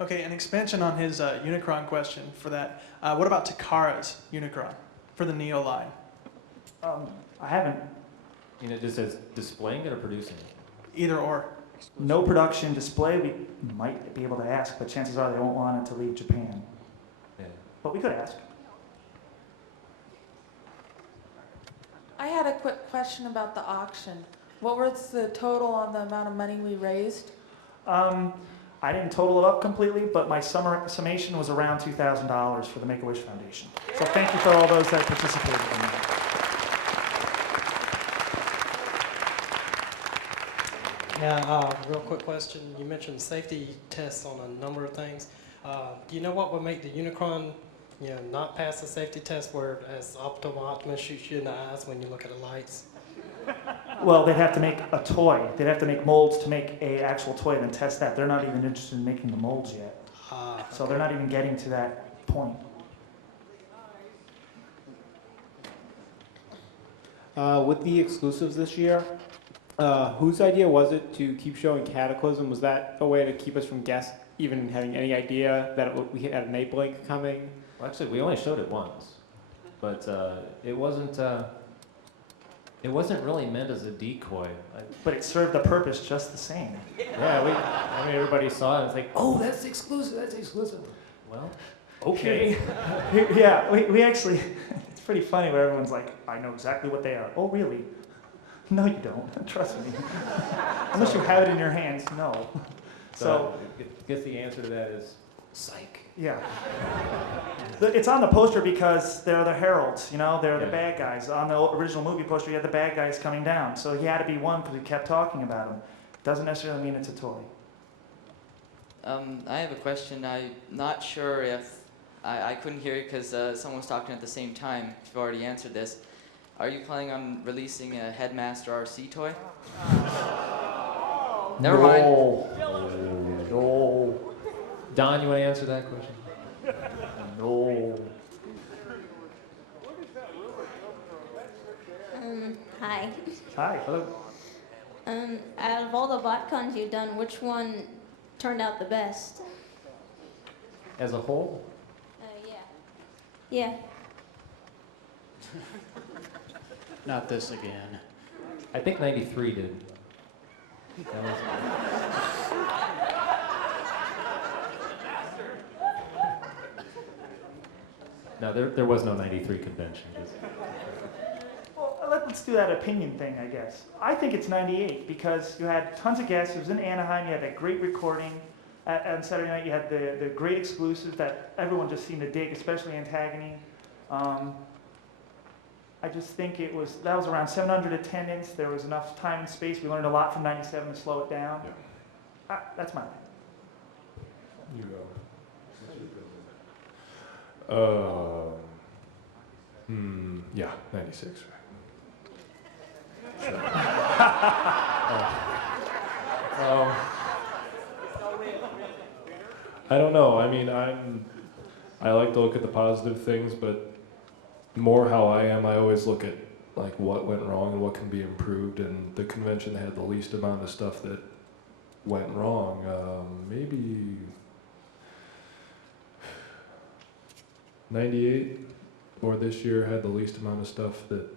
Okay, an expansion on his Unicron question for that. What about Takara's Unicron for the Neo line? I haven't. You know, just as displaying it or producing it? Either or. No production display, we might be able to ask, but chances are they won't want it to leave Japan. Yeah. But we could ask. I had a quick question about the auction. What was the total on the amount of money we raised? I didn't total it up completely, but my summation was around $2,000 for the Make-A-Wish Foundation. So thank you for all those that participated in that. Yeah, real quick question. You mentioned safety tests on a number of things. Do you know what would make the Unicron, not pass the safety test where as Optimus shoots you in the eyes when you look at the lights? Well, they'd have to make a toy. They'd have to make molds to make an actual toy and then test that. They're not even interested in making the molds yet. So they're not even getting to that point. With the exclusives this year, whose idea was it to keep showing Cataclysm? Was that a way to keep us from even having any idea that we had an 8-blink coming? Well, actually, we only showed it once, but it wasn't really meant as a decoy. But it served the purpose just the same. Yeah, I mean, everybody saw it. It's like, oh, that's exclusive. That's exclusive. Well, okay. Yeah, we actually. It's pretty funny where everyone's like, I know exactly what they are. Oh, really? No, you don't. Trust me. Unless you have it in your hands, no. So I guess the answer to that is psych. Yeah. It's on the poster because they're the heralds, they're the bad guys. On the original movie poster, you had the bad guys coming down. So he had to be one because we kept talking about him. Doesn't necessarily mean it's a toy. I have a question. I'm not sure if I couldn't hear it because someone was talking at the same time. You've already answered this. Are you planning on releasing a Headmaster RC toy? Never mind. No. Don, you want to answer that question? No. Hi. Hi. Hello. Out of all the BotCons you've done, which one turned out the best? As a whole? Yeah. Not this again. I think 93 did. That was... No, there was no 93 convention. Well, let's do that opinion thing, I guess. I think it's 98 because you had tons of guests. It was in Anaheim. You had that great recording. On Saturday night, you had the great exclusives that everyone just seemed to dig, especially Antagony. I just think that was around 700 attendance. There was enough time and space. We learned a lot from 97 to slow it down. Yeah. That's my opinion. You go. Yeah, 96. Right. I don't know. I mean, I like to look at the positive things, but more how I am, I always look at like what went wrong and what can be improved. And the convention had the least amount of stuff that went wrong. Maybe 98 or this year had the least amount of stuff that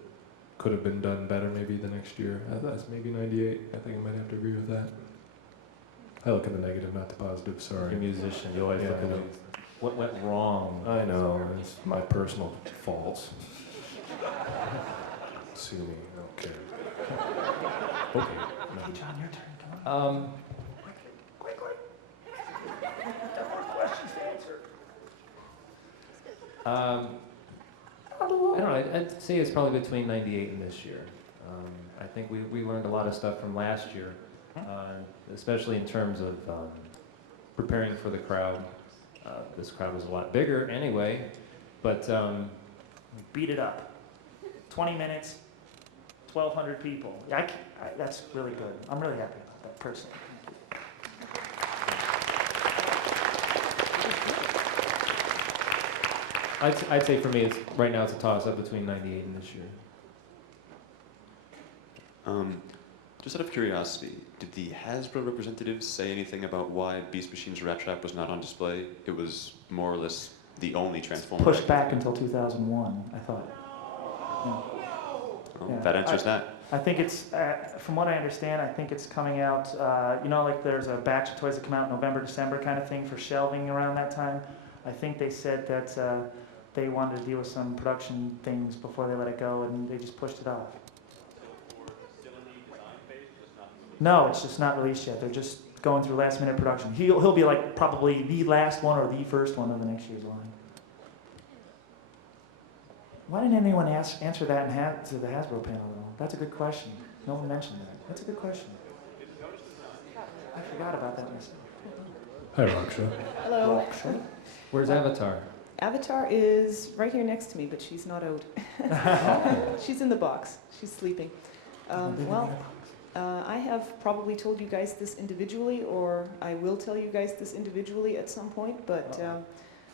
could have been done better maybe the next year. That's maybe 98. I think I might have to agree with that. I look at the negative, not the positive, sorry. You're a musician, you always look at what went wrong. I know, it's my personal faults. Sue me, okay. Okay. Hey, John, your turn, come on. I don't know. I'd say it's probably between 98 and this year. I think we learned a lot of stuff from last year, especially in terms of preparing for the crowd. This crowd was a lot bigger anyway, but We beat it up. 20 minutes, 1,200 people. That's really good. I'm really happy about that personally. I'd say for me, right now it's a toss-up between 98 and this year. Just out of curiosity, did the Hasbro representatives say anything about why Beast Machine's Rat Trap was not on display? It was more or less the only Transformer. Pushed back until 2001, I thought. Oh, that answers that. I think it's, from what I understand, I think it's coming out, like there's a batch of toys that come out in November, December kind of thing for shelving around that time. I think they said that they wanted to deal with some production things before they let it go, and they just pushed it off. No, it's just not released yet. They're just going through last minute production. He'll be like probably the last one or the first one of the next year's line. Why didn't anyone answer that to the Hasbro panel though? That's a good question. No one mentioned that. That's a good question. I forgot about that myself. Hi, Raksha. Hello. Where's Avatar? Avatar is right here next to me, but she's not out. She's in the box. She's sleeping. I have probably told you guys this individually, or I will tell you guys this individually at some point, but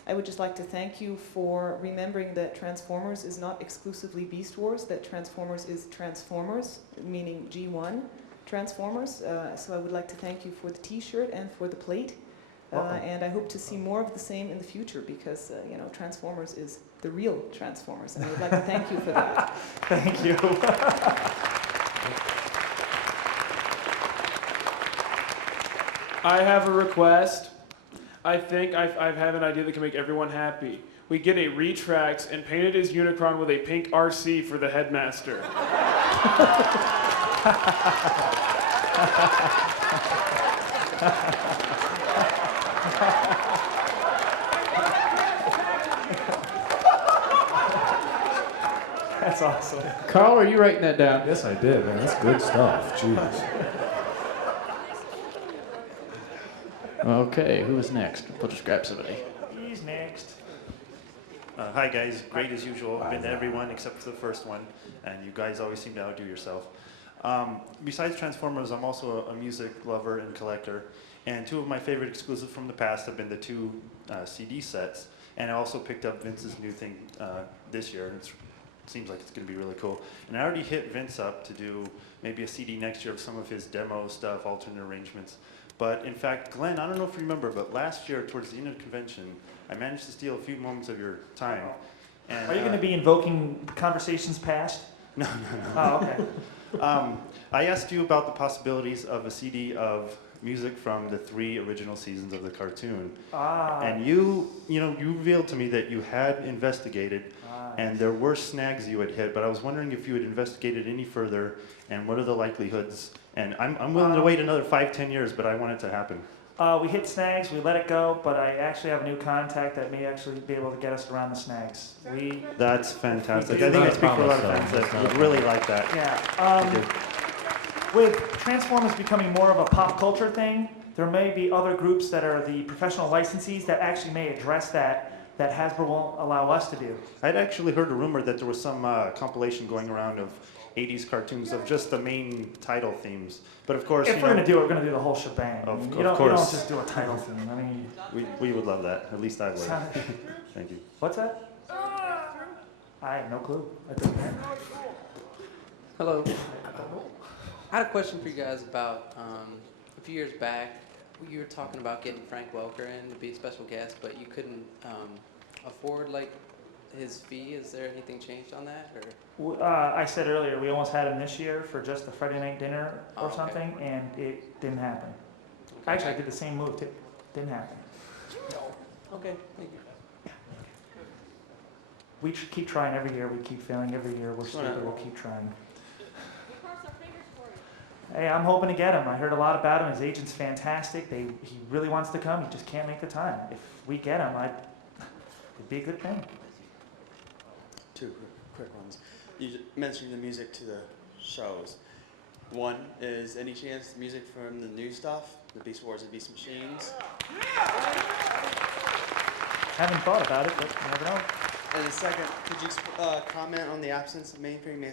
I would just like to thank you for remembering that Transformers is not exclusively Beast Wars, that Transformers is Transformers, meaning G1 Transformers. So I would like to thank you for the t-shirt and for the plate. And I hope to see more of the same in the future because, Transformers is the real Transformers. And I would like to thank you for that. Thank you. I have a request. I think I have an idea that can make everyone happy. We get a retract and paint it as Unicron with a pink RC for the headmaster. That's awesome. Carl, are you writing that down? Yes, I did, man. That's good stuff. Jeez. Okay, who is next? We'll just grab somebody. He's next. Hi guys, great as usual. I've been to everyone except for the first one, and you guys always seem to outdo yourself. Besides Transformers, I'm also a music lover and collector, and two of my favorite exclusives from the past have been the two CD sets, and I also picked up Vince's new thing this year, and it seems like it's going to be really cool. And I already hit Vince up to do maybe a CD next year of some of his demo stuff, alternate arrangements. But in fact, Glenn, I don't know if you remember, but last year towards the end of the convention, I managed to steal a few moments of your time. And, Are you going to be invoking conversations past? No. Oh, okay. I asked you about the possibilities of a CD of music from the 3 original seasons of the cartoon. And you revealed to me that you had investigated, and there were snags you had hit, but I was wondering if you had investigated any further, and what are the likelihoods? And I'm willing to wait another 5-10 years, but I want it to happen. We hit snags, we let it go, but I actually have a new contact that may actually be able to get us around the snags. That's fantastic. I think I speak for a lot of fans that would really like that. Yeah. With Transformers becoming more of a pop culture thing, there may be other groups that are the professional licensees that actually may address that Hasbro won't allow us to do. I'd actually heard a rumor that there was some compilation going around of 80s cartoons of just the main title themes. But of course, if we're going to do it, we're going to do the whole shebang. Of you don't course. just do a title theme. I mean, we would love that. At least I would. Thank you. What's that? I have no clue. I don't know. Hello. I had a question for you guys about a few years back. You were talking about getting Frank Welker in to be a special guest, but you couldn't afford his fee. Is there anything changed on that? Or? I said earlier we almost had him this year for just the Friday night dinner or okay. something, and it didn't happen. Actually, I did the same move too. Didn't happen. Okay, thank you. We keep trying every year. We keep failing every year. We're stupid. We'll keep trying. Hey, I'm hoping to get him. I heard a lot about him. His agent's fantastic. He really wants to come. He just can't make the time. If we get him, it'd be a good thing. two quick ones. You mentioned the music to the shows. One is any chance music from the new stuff, the Beast Wars and Beast Machines? Haven't thought about it, but you never know. And the second, could you comment on the absence of mainframe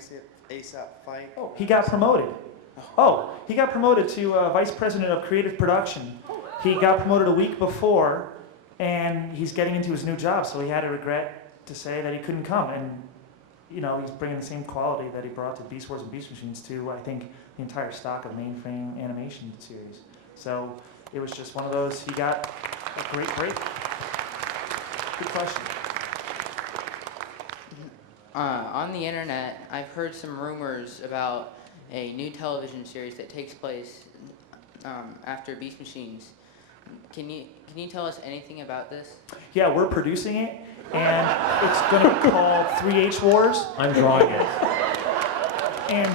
ASAP fight? Oh, he got promoted. Oh, he got promoted to Vice President of Creative Production. He got promoted a week before, and he's getting into his new job, so he had to regret to say that he couldn't come. And, you know, he's bringing the same quality that he brought to Beast Wars and Beast Machines to, I think, the entire stock of mainframe animation series. So it was just one of those, he got a great break. Good question. On the internet, I've heard some rumors about a new television series that takes place after Beast Machines. Can you tell us anything about this? Yeah, we're producing it, and it's going to be called 3H Wars. I'm drawing it. And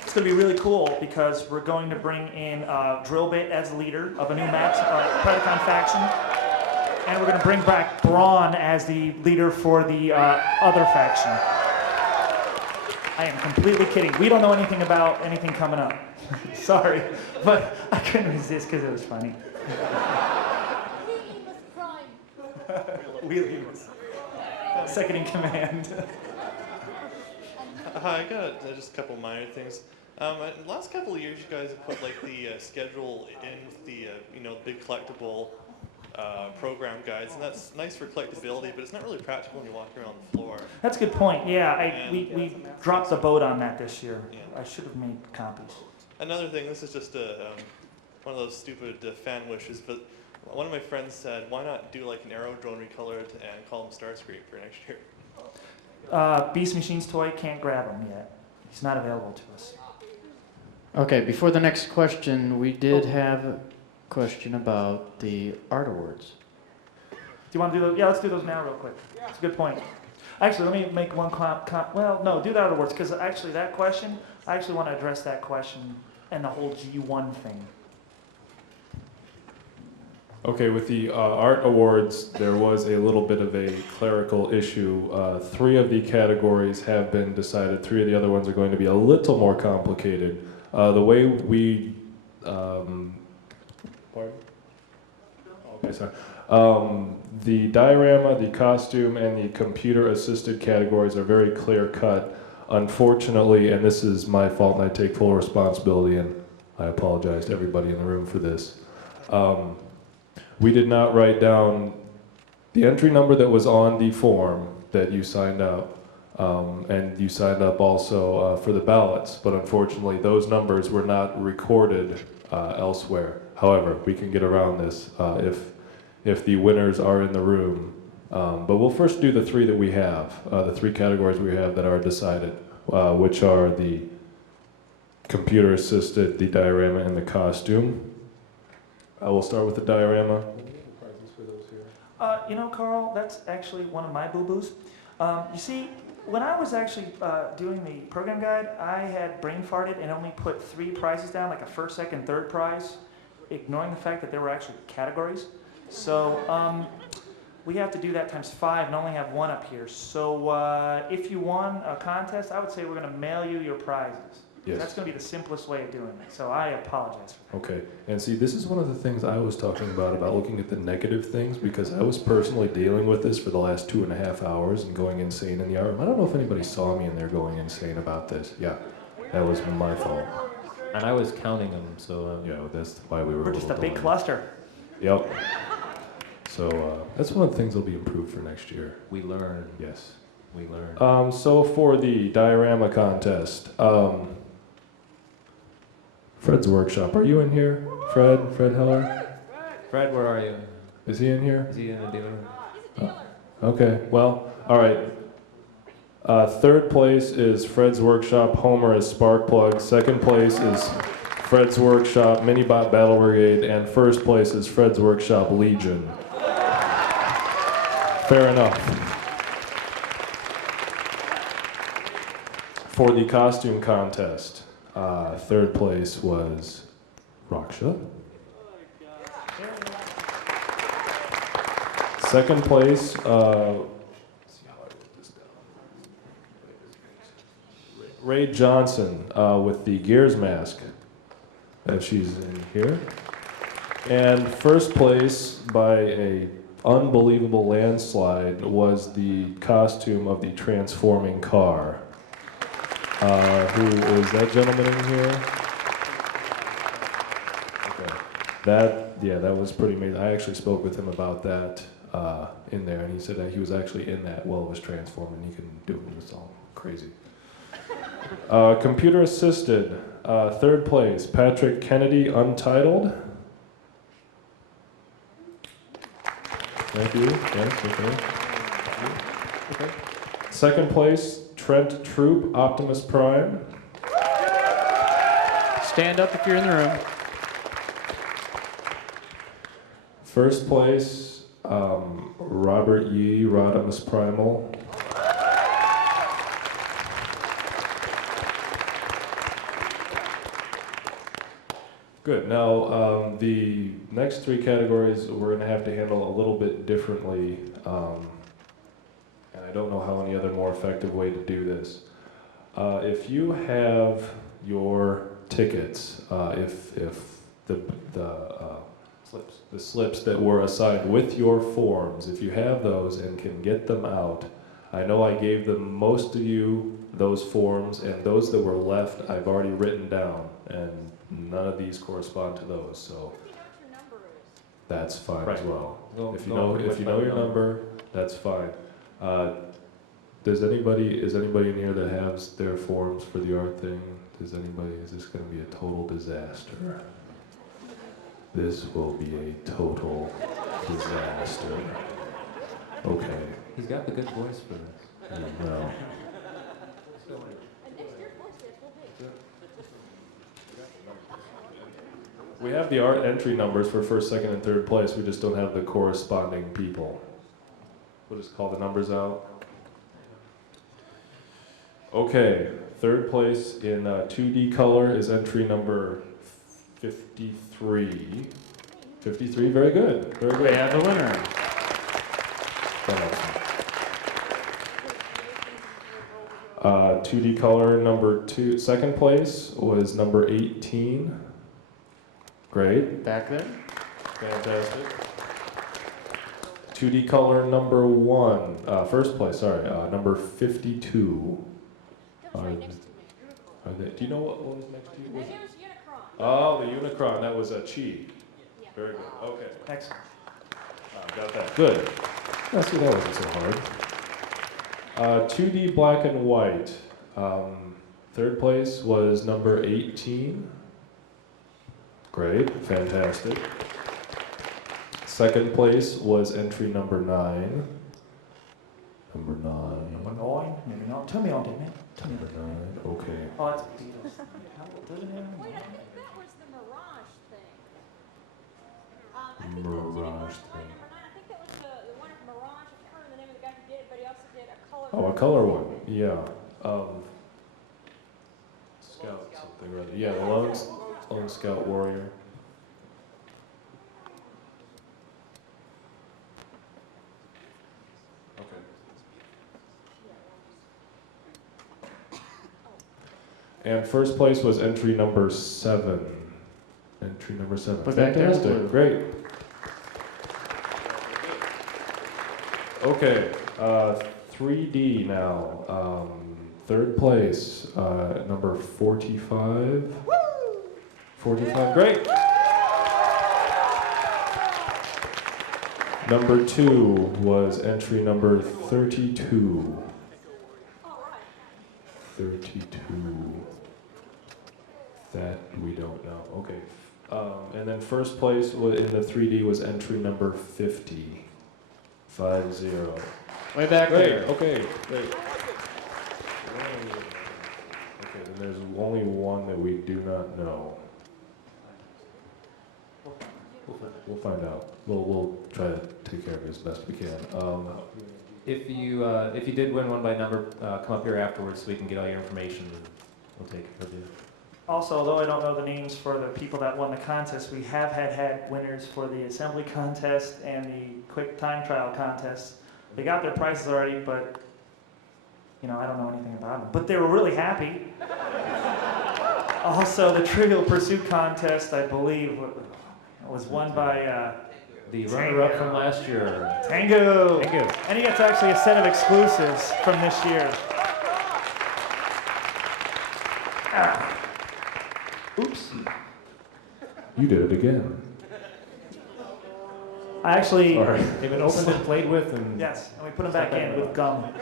it's going to be really cool because we're going to bring in Drillbit as the leader of a new Predacon faction. And we're going to bring back Braun as the leader for the other faction. I am completely kidding. We don't know anything about anything coming up. Sorry, but I couldn't resist because it was funny. Wheelie was second in command. Hi, I got just a couple minor things. In the last couple of years, you guys have put like the schedule in with the big collectible program guides, and that's nice for collectability, but it's not really practical when you walk around the floor. That's a good point. Yeah, we dropped the boat on that this year. Yeah. I should have made copies. Another thing, this is just one of those stupid fan wishes, but one of my friends said, why not do like an Aerodrone recolored and call him Starscream for next year? Beast Machines toy, can't grab him yet. He's not available to us. Okay, before the next question, we did have a question about the art awards. Do you want to do those? Yeah, let's do those now real quick. It's a good point. Actually, let me make one well, no, do the art awards, because actually that question, I actually want to address that question and the whole G1 thing. Okay, with the art awards, there was a little bit of a clerical issue. 3 of the categories have been decided. 3 of the other ones are going to be a little more complicated. The way we, pardon? Okay, sorry. The diorama, the costume, and the computer-assisted categories are very clear-cut. Unfortunately, and this is my fault, and I take full responsibility, and I apologize to everybody in the room for this. We did not write down the entry number that was on the form that you signed up, and you signed up also for the ballots, but unfortunately those numbers were not recorded elsewhere. However, we can get around this if the winners are in the room. But we'll first do the 3 that we have, the 3 categories we have that are decided, which are the computer-assisted, the diorama, and the costume. I will start with the diorama. You know, Carl, that's actually one of my boo-boos. You see, when I was actually doing the program guide, I had brain farted and only put 3 prizes down, like a first, second, third prize, ignoring the fact that there were actually categories. So we have to do that times 5 and only have 1 up here. So if you won a contest, I would say we're going to mail you your prizes. Yes. That's going to be the simplest way of doing it. So I apologize for that. Okay, and see, this is one of the things I was talking about looking at the negative things, because I was personally dealing with this for the last 2.5 hours and going insane in the art room. I don't know if anybody saw me in there going insane about this. Yeah, that was my fault. And I was counting them, so... yeah, that's why we were just a big cluster. Yep. So that's one of the things that'll be improved for next year. We learn. Yes. We learn. So for the diorama contest, Fred's workshop. Are you in here? Fred Heller? Fred, where are you? Is he in here? Is he in the dealer? Okay, well, all right. 3rd place is Fred's Workshop, Homer as Sparkplug. 2nd place is Fred's Workshop, Minibot Battle Brigade. And 1st place is Fred's Workshop, Legion. Fair enough. For the costume contest, 3rd place was Raksha. 2nd place, Ray Johnson with the Gears mask, and she's in here. And first place by a unbelievable landslide was the costume of the transforming car. Who is that gentleman in here? Okay. That was pretty amazing. I actually spoke with him about that in there, and he said that he was actually in that while it was transforming. He can do it. It's all crazy. Computer assisted, third place, Patrick Kennedy, Untitled. Thank you. Yes, okay. Second place, Trent Troop, Optimus Prime. Stand up if you're in the room. First place, Robert Yee, Rodimus Primal. Good. Now, the next three categories we're going to have to handle a little bit differently, and I don't know how any other more effective way to do this. If you have your tickets, if the slips that were assigned with your forms, if you have those and can get them out, I know I gave most of you those forms, and those that were left I've already written down, and none of these correspond to those, so that's fine as well. If you know your number, that's fine. Is anybody in here that has their forms for the art thing? Is this going to be a total disaster? This will be a total disaster. Okay. He's got the good voice for this. No. We have the art entry numbers for first, second, and third place. We just don't have the corresponding people. We'll just call the numbers out. Okay, third place in 2D color is entry number 53. 53, very good. Very good. We have a winner. Awesome. 2D color number 2, second place was number 18. Great. Back there. Fantastic. 2D color number 1, first place, sorry, number 52. Do you know what one was next to you? Oh, the Unicron, that was a Chi. Very good, okay. Excellent. Got that, good. I see, that wasn't so hard. 2D black and white. Third place was number 18. Great, fantastic. Second place was entry number 9. Number 9. Number 9? Maybe not. Tell me on it, man. Tell me. Number 9, okay. Oh, that's Beatles. Doesn't it? Wait, I think that was the Mirage thing. Mirage thing. I think that was the one from Mirage. I can't remember the name of the guy who did it, but he also did a color. Oh, a color one, yeah. Scout something, right? Yeah, the Lone Scout Warrior. And first place was entry number 7. Entry number 7. Fantastic, great. Okay, 3D now. Third place, number 45. 45, great. Number 2 was entry number 32. 32. That we don't know. Okay. And then first place in the 3D was entry number 50. 50. Way back there. Okay, great. Okay, then there's only one that we do not know. We'll find out. We'll try to take care of it as best we can. If you did win one by number, come up here afterwards so we can get all your information and we'll take care of you. Also, although I don't know the names for the people that won the contest, we have had winners for the assembly contest and the quick time trial contest. They got their prizes already, but I don't know anything about them. But they were really happy. Also, the Trivial Pursuit contest, I believe, was won by The runner-up from last year. Tango. Tango. And he gets actually a set of exclusives from this year. Oops. You did it again. I actually... Sorry. They've been opened and played with, and... Yes, and we put them back in with gum.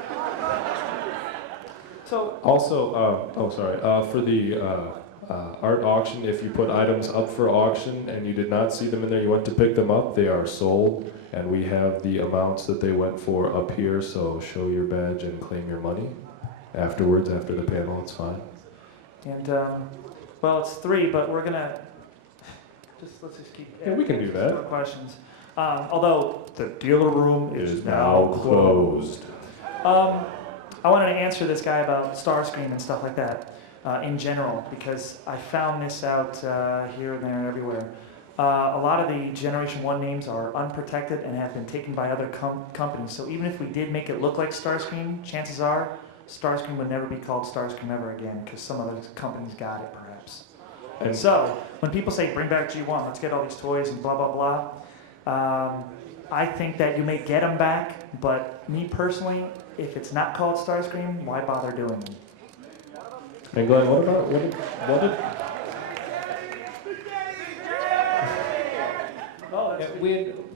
So... Also, for the art auction, if you put items up for auction and you did not see them in there, you went to pick them up, they are sold, and we have the amounts that they went for up here, so show your badge and claim your money afterwards, after the panel, it's fine. And, well, it's 3, but we're gonna... Let's just keep... Yeah, we can do that. No questions. Although, the dealer room is now closed. I wanted to answer this guy about Starscream and stuff like that in general, because I found this out here and there and everywhere. A lot of the Generation 1 names are unprotected and have been taken by other companies. So even if we did make it look like Starscream, chances are Starscream would never be called Starscream ever again, because some other companies got it, perhaps. And so, when people say, bring back G1, let's get all these toys and blah, blah, blah, I think that you may get them back, but me personally, if it's not called Starscream, why bother doing them? And Glenn, what did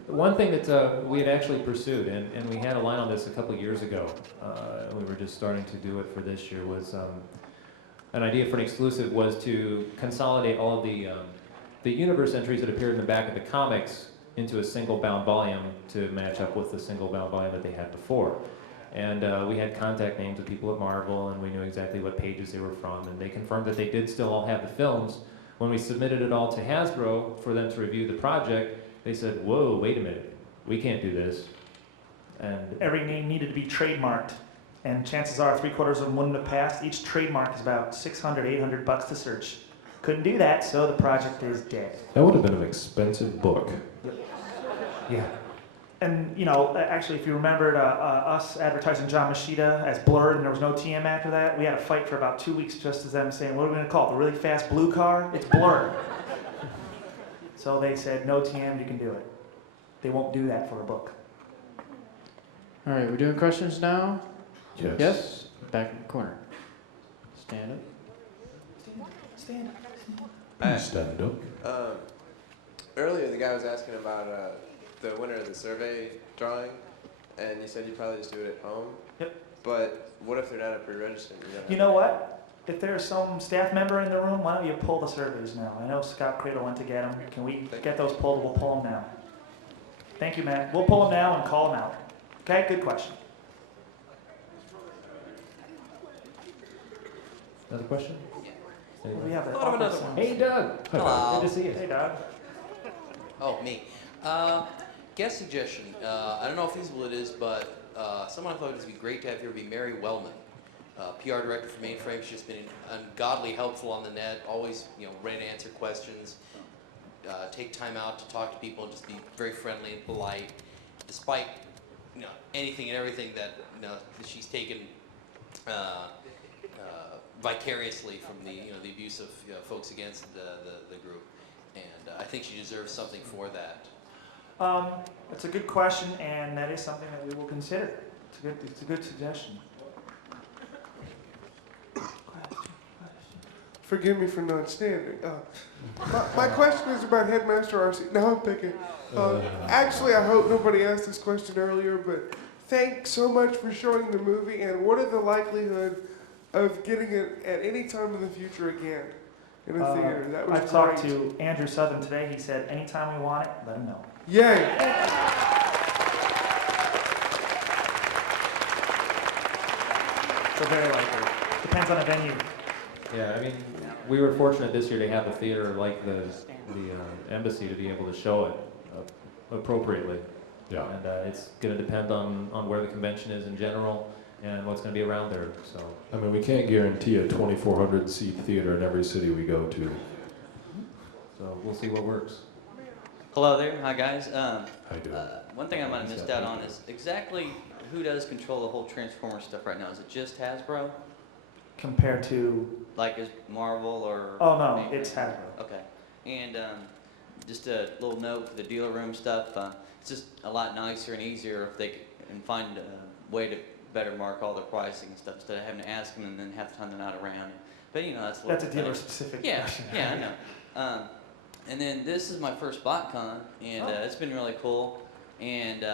one thing that we had actually pursued, and we had a line on this a couple of years ago, we were just starting to do it for this year, was an idea for an exclusive was to consolidate all of the universe entries that appeared in the back of the comics into a single bound volume to match up with the single bound volume that they had before. And we had contact names of people at Marvel, and we knew exactly what pages they were from, and they confirmed that they did still all have the films. When we submitted it all to Hasbro for them to review the project, they said, whoa, wait a minute, we can't do this. And every name needed to be trademarked, and chances are 3/4 of them wouldn't have passed. Each trademark is about $600, $800 to search. Couldn't do that, so the project is dead. That would have been an expensive book. Yep. Yeah. And, actually, if you remembered us advertising John Machida as Blurred and there was no TM after that, we had a fight for about 2 weeks just as them saying, what are we going to call it? The really fast blue car? It's Blurred. So they said, no TM, you can do it. They won't do that for a book. All right, we're doing questions now? Yes. Yes? Back in the corner. Stand up. Stand up. Please stand up. Earlier, the guy was asking about the winner of the survey drawing, and you said you'd probably just do it at home. Yep. But what if they're not a pre-registered? You know what? If there's some staff member in the room, why don't you pull the surveys now? I know Scott Cradle went to get them. Can we get those pulled? We'll pull them now. Thank you, Matt. We'll pull them now and call them out. Okay, good question. Another question? We have Thought of another one. Hey, Doug. Hello. Good to see you. Hey, Doug. Oh, me. Guest suggestion. I don't know how feasible it is, but someone I thought it would be great to have here would be Mary Wellman, PR director for Mainframe. She's been ungodly helpful on the net, always ready to answer questions, take time out to talk to people, and just be very friendly and polite, despite anything and everything that that she's taken vicariously from the abuse of folks against the group. And I think she deserves something for that. It's a good question, and that is something that we will consider. It's a good suggestion. Forgive me for not standing. My question is about Headmaster RC. Now I'm picking. Actually, I hope nobody asked this question earlier, but thanks so much for showing the movie, and what are the likelihood of getting it at any time in the future again in a theater? That was I've talked great. to Andrew Southern today. He said, anytime we want it, let him know. Yay! So very likely. Depends on the venue. Yeah, I mean, we were fortunate this year to have the theater like the embassy to be able to show it appropriately. Yeah. And it's going to depend on where the convention is in general and what's going to be around there. So. I mean, we can't guarantee a 2,400 seat theater in every city we go to. So we'll see what works. Hello there. Hi, guys. How you doing? One thing I might have missed out on is exactly who does control the whole Transformer stuff right now? Is it just Hasbro? Compared to, Like is Marvel or? oh no, it's Hasbro. Okay. And just a little note for the dealer room stuff. It's just a lot nicer and easier if they can find a way to better mark all their pricing and stuff instead of having to ask them and then half the time they're not around. But you know, that's a little That's a dealer specific Yeah, question. yeah, I know. And then this is my first BotCon, and it's been really cool. And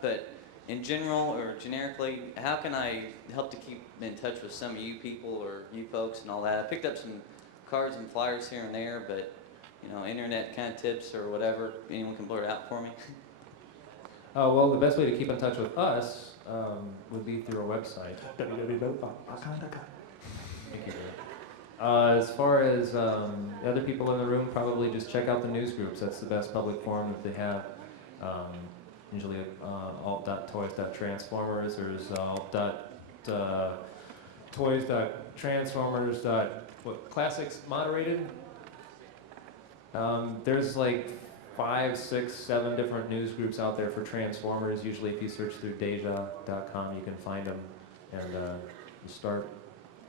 but in general or generically, how can I help to keep in touch with some of you people or you folks and all that? I picked up some cards and flyers here and there, but you know, internet kind of tips or whatever, anyone can blurt it out for me. Well, the best way to keep in touch with us would be through our website. www.botcon.com. Thank you. As far as other people in the room, probably just check out the news groups. That's the best public forum that they have. Usually alt.toys.transformers. There's alt.toys.transformers. Classics moderated. There's like 5, 6, 7 different news groups out there for Transformers. Usually if you search through deja.com, you can find them and you start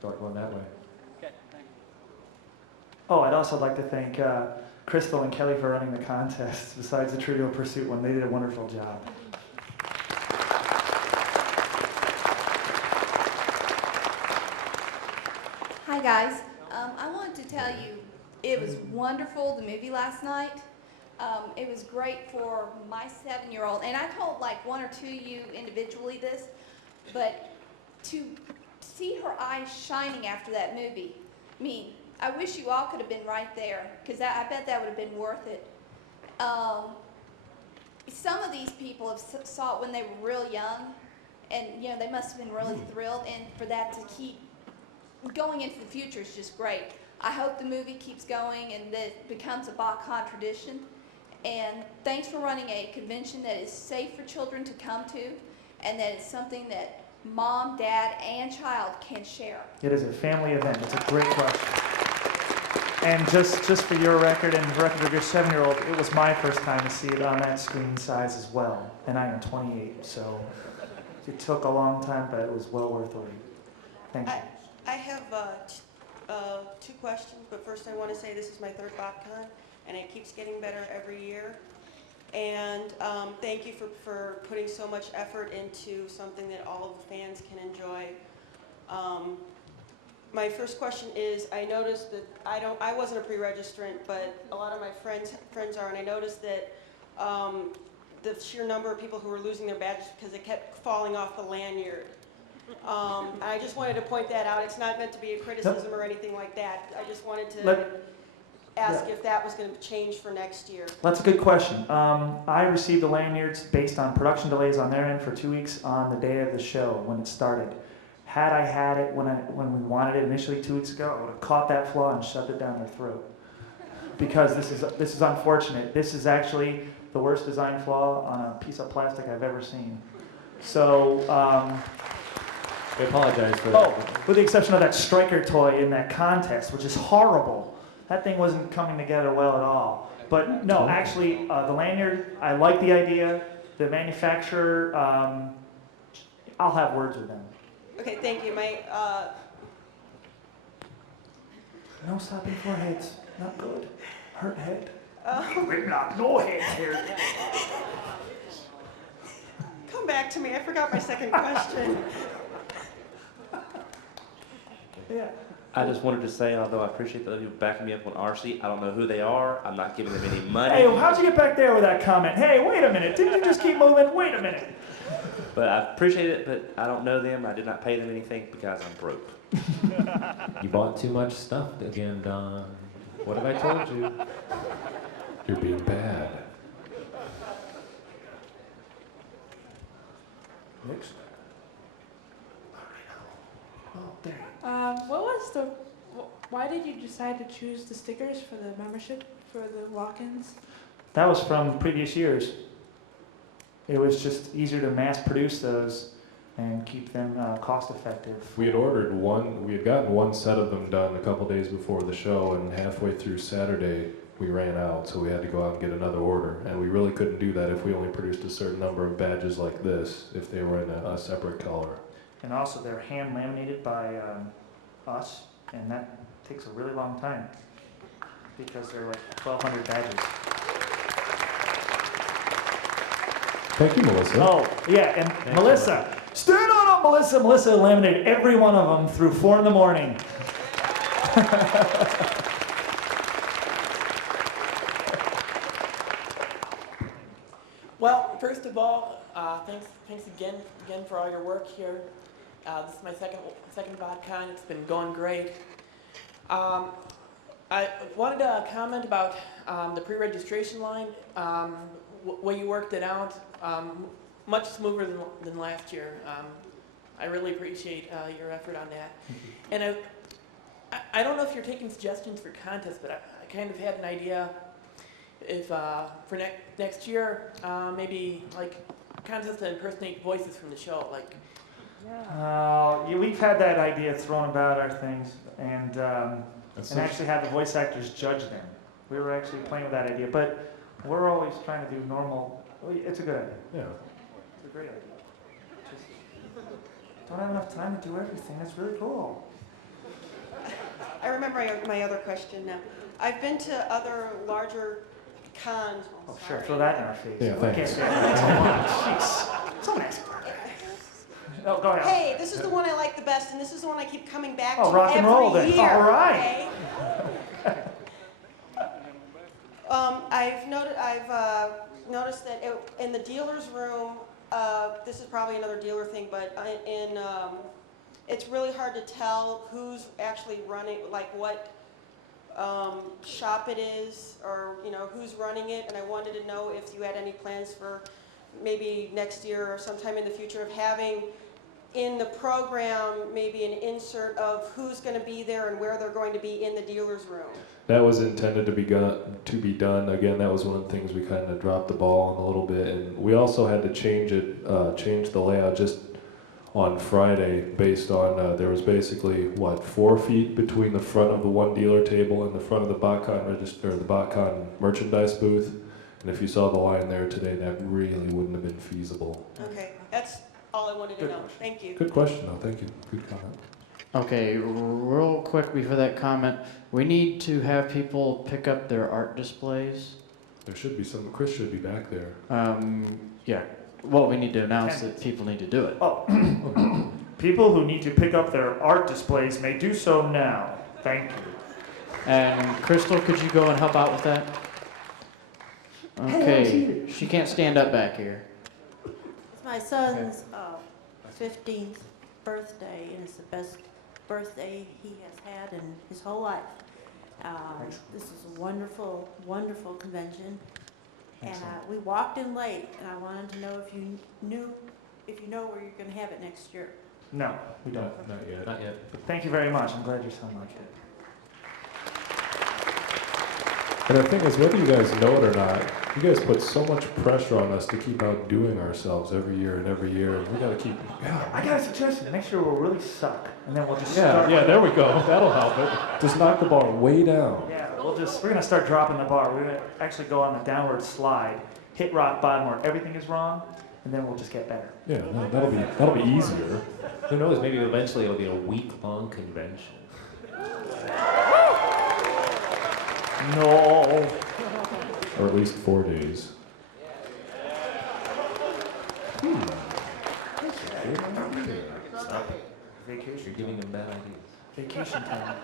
going that way. Okay, thanks. Oh, I'd also like to thank Crystal and Kelly for running the contest, besides the Trivial Pursuit one. They did a wonderful job. Hi guys, I wanted to tell you it was wonderful, the movie last night. It was great for my 7-year-old, and I told like 1 or 2 of you individually this, but to see her eyes shining after that movie, I mean, I wish you all could have been right there, because I bet that would have been worth it. Some of these people have saw it when they were real young, and you know, they must have been really thrilled, and for that to keep going into the future is just great. I hope the movie keeps going and that it becomes a BotCon tradition. And thanks for running a convention that is safe for children to come to, and that it's something that mom, dad, and child can share. It is a family event. It's a great question. And just for your record and the record of your 7-year-old, it was my first time to see it on that screen size as well. And I am 28, so it took a long time, but it was well worth the wait. Thank you. I have 2 questions, but first I want to say this is my 3rd BotCon, and it keeps getting better every year. And thank you for putting so much effort into something that all of the fans can enjoy. My first question is, I noticed that I wasn't a pre-registrant, but a lot of my friends are, and I noticed that the sheer number of people who were losing their badges because it kept falling off the lanyard. I just wanted to point that out. It's not meant to be a criticism or anything like that. I just wanted to ask if that was going to change for next year. That's a good question. I received the lanyards based on production delays on their end for 2 weeks on the day of the show when it started. Had I had it when we wanted it initially 2 weeks ago, I would have caught that flaw and shoved it down their throat. Because this is unfortunate. This is actually the worst design flaw on a piece of plastic I've ever seen. So. I apologize for that. Oh, with the exception of that striker toy in that contest, which is horrible. That thing wasn't coming together well at all. But no, actually, the lanyard, I like the idea. The manufacturer, I'll have words with them. Okay, thank you. No slapping foreheads. Not good. Hurt head. No head here. Come back to me. I forgot my second question. Yeah. I just wanted to say, although I appreciate the other people backing me up on RC, I don't know who they are. I'm not giving them any money. Hey, how'd you get back there with that comment? Hey, wait a minute. Didn't you just keep moving? Wait a minute. But I appreciate it, but I don't know them. I did not pay them anything because I'm broke. You bought too much stuff again, Don. What have I told you? You're being bad. Next. Oh, there. Why did you decide to choose the stickers for the membership, for the walk-ins? That was from previous years. It was just easier to mass produce those. and keep them cost effective. We had gotten one set of them done a couple days before the show, and halfway through Saturday, we ran out, so we had to go out and get another order. And we really couldn't do that if we only produced a certain number of badges like this, if they were in a separate color. And also, they're hand laminated by us, and that takes a really long time because they're like 1,200 badges. Thank you, Melissa. Oh, yeah, and Thank Melissa. Stand on up, Melissa. Melissa laminated every one of them through 4 in the morning. Well, first of all, thanks again for all your work here. This is my second BotCon. It's been going great. I wanted to comment about the pre-registration line. Way you worked it out, much smoother than last year. I really appreciate your effort on that. And I don't know if you're taking suggestions for contests, but I kind of had an idea if for next year, maybe like contests to impersonate voices from the show, like. Yeah, we've had that idea thrown about our things, and actually have the voice actors judge them. We were actually playing with that idea, but we're always trying to do normal. It's a good idea. Yeah. It's a great idea. Just don't have enough time to do everything. That's really cool. I remember my other question now. I've been to other larger cons. Oh, sure. Throw that in our face. Yeah, thanks. Jeez. Someone asked for it. Oh, go ahead. Hey, this is the one I like the best, and this is the one I keep coming back to rock and every roll then. year. All right. Okay? I've noticed that in the dealer's room, this is probably another dealer thing, but it's really hard to tell who's actually running, like what shop it is, or who's running it. And I wanted to know if you had any plans for maybe next year or sometime in the future of having in the program maybe an insert of who's going to be there and where they're going to be in the dealer's room. That was intended to be done. Again, that was one of the things we kind of dropped the ball on a little bit, and we also had to change the layout just on Friday based on there was basically 4 feet between the front of the one dealer table and the front of the BotCon the BotCon merchandise booth, and if you saw the line there today, that really wouldn't have been feasible. Okay, that's all I wanted to know. Thank you. Good question, though. Thank you. Good comment. Okay, real quick before that comment, we need to have people pick up their art displays. There should be some. Chris should be back there. Yeah. Well, we need to announce that people need to do it. Oh, people who need to pick up their art displays may do so now. Thank you. And Crystal, could you go and help out with that? Okay. She can't stand up back here. It's my son's 15th birthday, and it's the best birthday he has had in his whole life. This is a wonderful, wonderful convention. And we walked in late, and I wanted to know if you know where you're going to have it next year. No, we don't. Not yet. Not yet. But thank you very much. I'm glad your son liked it. And the thing is, whether you guys know it or not, you guys put so much pressure on us to keep outdoing ourselves every year, and we gotta keep. Yeah. I got a suggestion. Next year we'll really suck, and then we'll just Yeah, there we go. That'll help it. Just knock the bar way down. Yeah, we're gonna start dropping the bar. We're gonna actually go on the downward slide, hit rock bottom where everything is wrong, and then we'll just get better. Yeah, no, that'll be easier. Who knows? Maybe eventually it'll be a week-long convention. No. Or at least 4 days. Vacation. You're giving them bad ideas. Vacation time.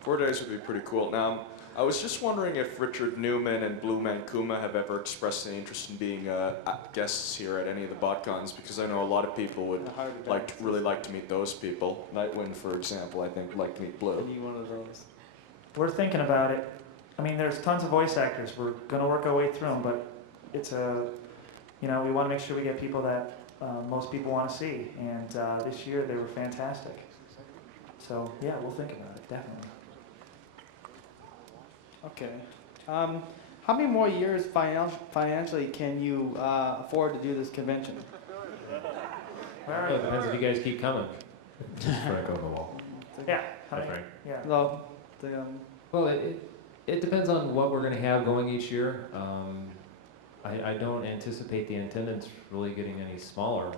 4 days would be pretty cool. Now, I was just wondering if Richard Newman and Blue Man Kuma have ever expressed any interest in being guests here at any of the BotCons, because I know a lot of people would really like to meet those people. Nightwind, for example, I think would like to meet Blue. Any one of those? We're thinking about it. I mean, there's tons of voice actors. We're going to work our way through them, but it's we want to make sure we get people that most people want to see. And this year they were fantastic. So yeah, we'll think about it, definitely. Okay. How many more years financially can you afford to do this convention? Where are Well, it you? depends if you guys keep coming. Frank on the wall. Yeah. Hi, Frank. Yeah. Hello. Well, it depends on what we're going to have going each year. I don't anticipate the attendance really getting any smaller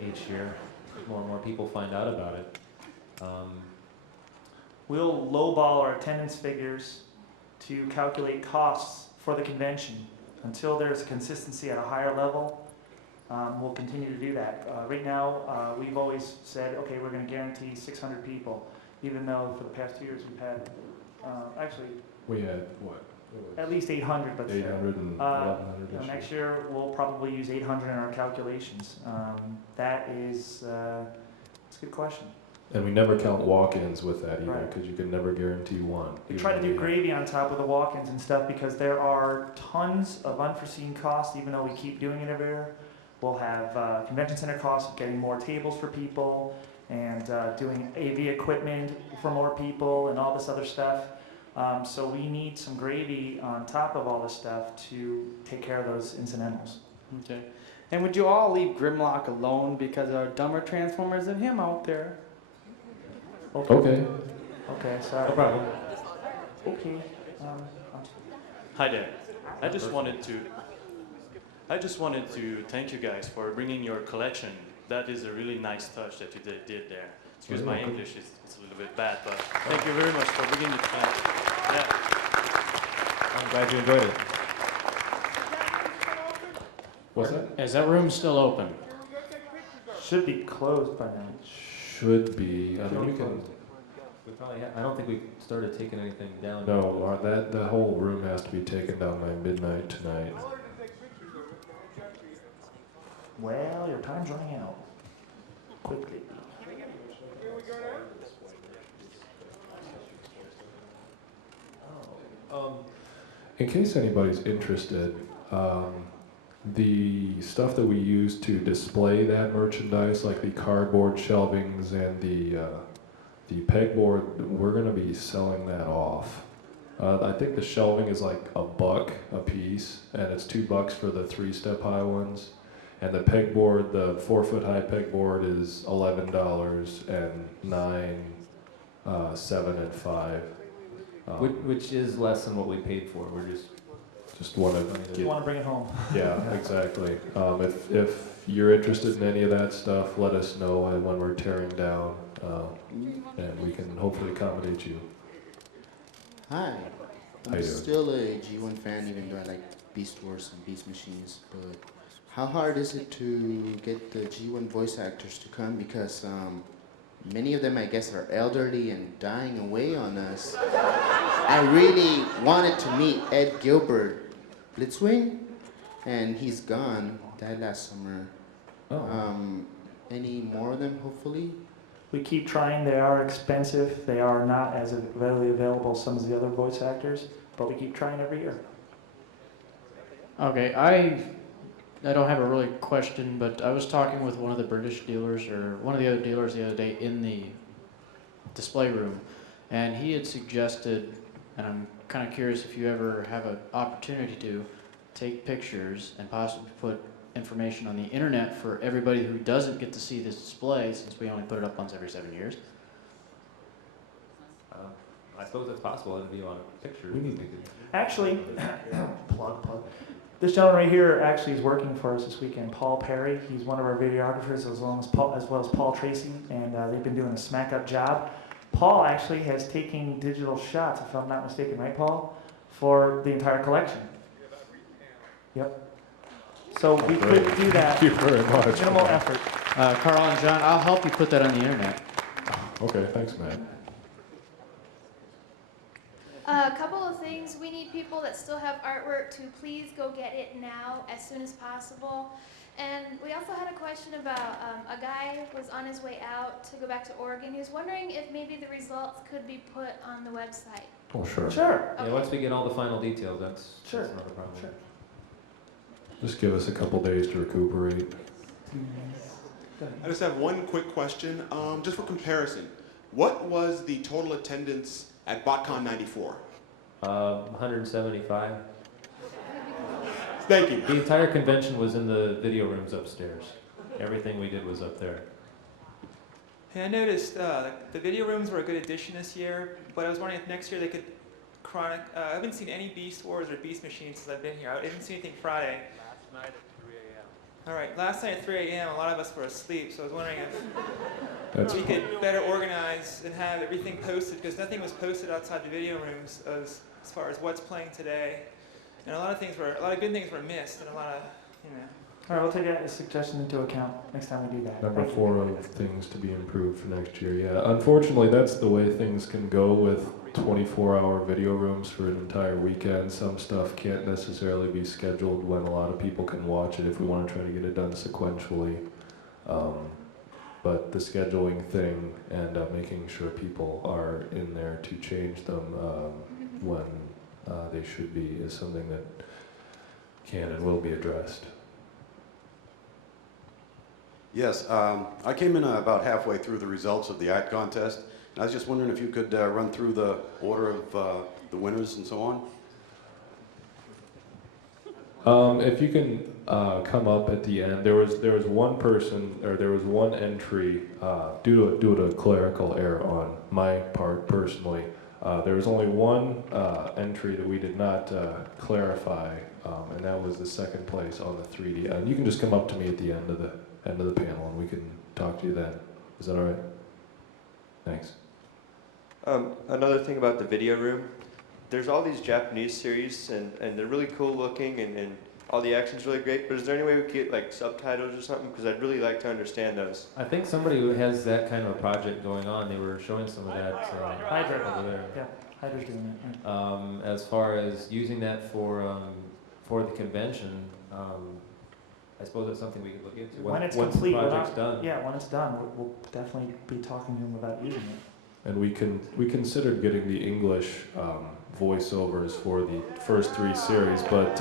each year. More and more people find out about it. We'll lowball our attendance figures to calculate costs for the convention. Until there's consistency at a higher level, we'll continue to do that. Right now, we've always said, okay, we're going to guarantee 600 people, even though for the past 2 years we've had, actually, We had what? at least 800, let's say. 800 and 1100 this Next year, we'll probably use 800 in our calculations. That is, it's a good question. And we never count walk-ins with that either, Right. because you can never guarantee one. We even try to though do we have- gravy on top of the walk-ins and stuff because there are tons of unforeseen costs, even though we keep doing it every year. We'll have convention center costs of getting more tables for people and doing AV equipment for more people and all this other stuff. So we need some gravy on top of all this stuff to take care of those incidentals. Okay. And would you all leave Grimlock alone because there are dumber Transformers than him out there? Okay. Okay, sorry. No problem. Okay. Hi there. I just wanted to thank you guys for bringing your collection. That is a really nice touch that you did there. Excuse my English, it's a little bit bad, but thank you very much for bringing the collection. Yeah. I'm glad you enjoyed it. What's that? Is that room still open? Should be closed by now. Should be. I mean, you can. We probably I don't think we started taking anything down. No, the whole room has to be taken down by midnight tonight. Well, your time's running out. Quickly. In case anybody's interested, the stuff that we use to display that merchandise, like the cardboard shelvings and the pegboard, we're going to be selling that off. I think the shelving is like $1 a piece, and it's $2 for the 3-step high ones. And the pegboard, the 4-foot high pegboard, is $11 and $9, $7 and $5. Which is less than what we paid for. We're just want to You want to bring it home. Yeah, exactly. If you're interested in any of that stuff, let us know when we're tearing down, and we can hopefully accommodate you. Hi. How I'm you doing? still a G1 fan, even though I like Beast Wars and Beast Machines. But how hard is it to get the G1 voice actors to come? Because many of them, I guess, are elderly and dying away on us. I really wanted to meet Ed Gilbert Blitzwing, and he's gone. Died last summer. Any more of them, hopefully? We keep trying. They are expensive. They are not as readily available as some of the other voice actors, but we keep trying every year. Okay, I don't have a really question, but I was talking with one of the British dealers, or one of the other dealers the other day in the display room, and he had suggested, and I'm kind of curious if you ever have an opportunity to take pictures and possibly put information on the internet for everybody who doesn't get to see this display, since we only put it up once every 7 years. I suppose it's possible to view on a picture. We need to Actually, plug. This gentleman right here actually is working for us this weekend, Paul Perry. He's one of our videographers, as well as Paul Tracy, and they've been doing a smack-up job. Paul actually has taken digital shots, if I'm not mistaken, right, Paul, for the entire collection. Yep. So we could do that. Thank you very much. Minimal effort. Carl and John, I'll help you put that on the internet. Okay, thanks, Matt. A couple of things. We need people that still have artwork to please go get it now as soon as possible. And we also had a question about a guy was on his way out to go back to Oregon. He was wondering if maybe the results could be put on the website. Oh, sure. Sure. Yeah, once we get all the final details, that's not a problem. Sure. Just give us a couple days to recuperate. I just have one quick question, just for comparison. What was the total attendance at BotCon 94? 175. Thank you. The entire convention was in the video rooms upstairs. everything we did was up there. Hey, I noticed the video rooms were a good addition this year, but I was wondering if next year they could I haven't seen any Beast Wars or Beast Machines since I've been here. I didn't see anything Friday. Last night at 3 a.m. All right, last night at 3 a.m. a lot of us were asleep, so I was wondering That's if we could better organize and have everything posted, because nothing was posted outside the video rooms as far as what's playing today, and a lot of good things were missed, and a lot of, you know. All right, we'll take a suggestion into account next time we do that. Number Thank you. 4 of things to be improved for next year. Yeah, unfortunately, that's the way things can go with 24-hour video rooms for an entire weekend. Some stuff can't necessarily be scheduled when a lot of people can watch it if we want to try to get it done sequentially. But the scheduling thing and making sure people are in there to change them when they should be is something that can and will be addressed. Yes, I came in about halfway through the results of the art contest, and I was just wondering if you could run through the order of the winners and so on. If you can come up at the end, there was one person, or there was one entry due to a clerical error on my part personally. There was only one entry that we did not clarify, and that was the second place on the 3D. And you can just come up to me at the end of the panel, and we can talk to you then. Is that all right? Thanks. Another thing about the video room, there's all these Japanese series, and they're really cool looking, and all the action's really great, but is there any way we could get like subtitles or something? Because I'd really like to understand those. I think somebody who has that kind of a project going on, they were showing some of that Hydra over there. Yeah, Hydra's doing it. Yeah. As far as using that for the convention, I suppose that's something we could look into. When it's once complete, the project's done. Yeah, when it's done, we'll definitely be talking to him about using it. And we considered getting the English voiceovers for the first 3 series, but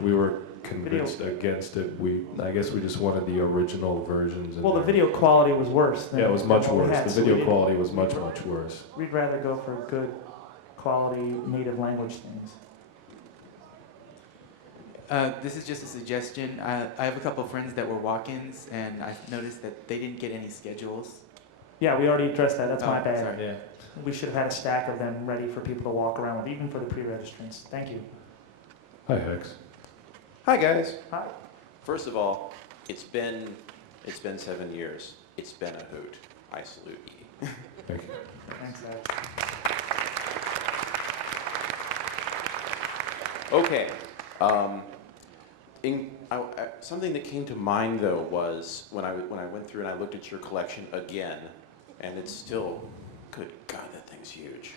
we were convinced against it. I guess we just wanted the original versions. Well, the video quality was worse. Than yeah, it was much what we worse. had, The so video quality was much worse. We'd rather go for good quality native language things. This is just a suggestion. I have a couple of friends that were walk-ins, and I noticed that they didn't get any schedules. Yeah, we already addressed that. That's my bad. Sorry. Yeah. We should have had a stack of them ready for people to walk around with, even for the pre-registrants. Thank you. Hi, Hex. Hi, guys. Hi. First of all, it's been 7 years. It's been a hoot. I salute you. Thank you. Thanks, Alex. Okay. Something that came to mind though was when I went through and I looked at your collection again, and it's still, good God, that thing's huge.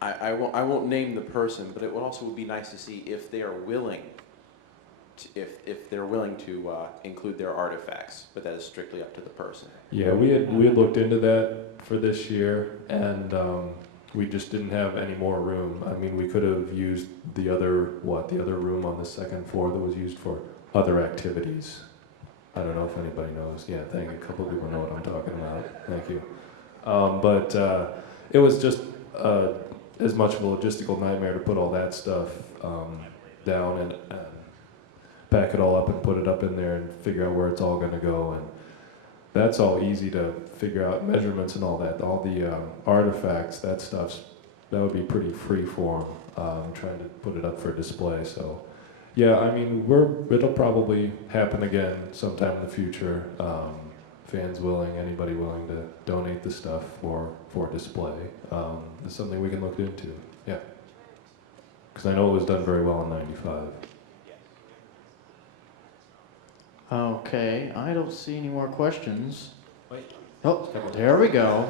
I won't name the person, but it would also be nice to see if they are willing to, if they're willing to include their artifacts, but that is strictly up to the person. Yeah, we had looked into that for this year, and we just didn't have any more room. I mean, we could have used the other room on the second floor that was used for other activities. I don't know if anybody knows. Yeah, thank you. A couple of people know what I'm talking about. Thank you. But it was just as much of a logistical nightmare to put all that stuff down and pack it all up and put it up in there and figure out where it's all going to go. And that's all easy to figure out, measurements and all that. All the artifacts, that would be pretty free form, trying to put it up for display. So yeah, I mean, it'll probably happen again sometime in the future. Fans willing, anybody willing to donate the stuff for display. It's something we can look into, yeah. Because I know it was done very well in '95. Okay, I don't see any more questions. Wait. Oh, there we go.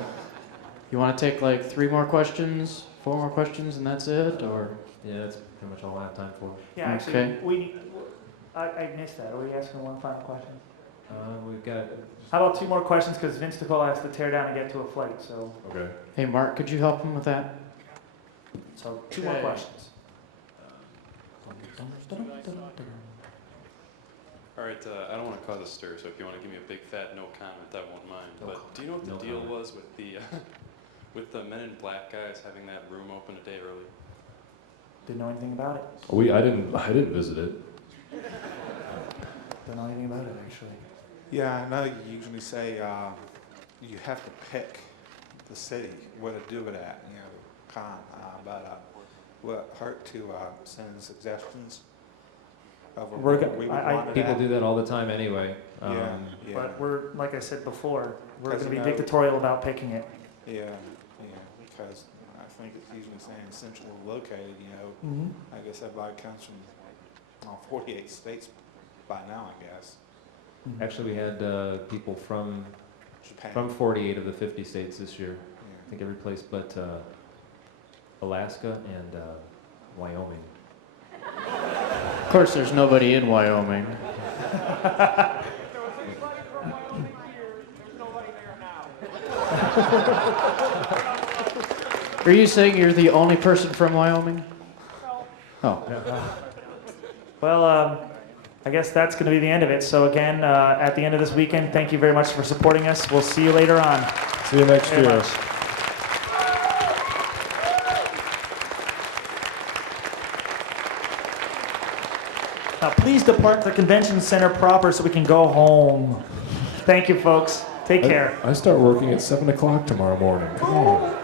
You want to take like 3 more questions, 4 more questions, and that's it, or? Yeah, that's pretty much all I have time for. Yeah, actually, Okay. I missed that. Are we asking one final question? We've got. How about 2 more questions? Because Vince Nicola has to tear down and get to a flight. So. Okay. Hey, Mark, could you help him with that? So 2 more Okay. questions. All right, I don't want to cause a stir, so if you want to give me a big fat no comment, I won't mind. But do you know what the deal was with the with the Men in Black guys having that room open a day early? Didn't know anything about it. I didn't visit it. Don't know anything about it, actually. Yeah, I know you usually say you have to pick the city where to do it at, you know, con. But will it hurt to send suggestions of We're where go- we would I- want it People at? do that all the time anyway. Yeah, yeah. But we're, like I said before, we're 'Cause, going to you be know- dictatorial about picking it. Yeah, because I think it's usually saying centrally located, you know. Mhm. I guess everybody comes from all 48 states by now, I guess. Actually, we had people from Japan. 48 of the 50 states this year. I think every place but Alaska and Wyoming. Of course, there's nobody in Wyoming. Are you saying you're the only person from Wyoming? Oh. Well, I guess that's going to be the end of it. So again, at the end of this weekend, thank you very much for supporting us. We'll see you later on. See you next Very year. much. Now, please depart the convention center proper so we can go home. Thank you, folks. Take care. I start working at 7 o'clock tomorrow morning. Come on.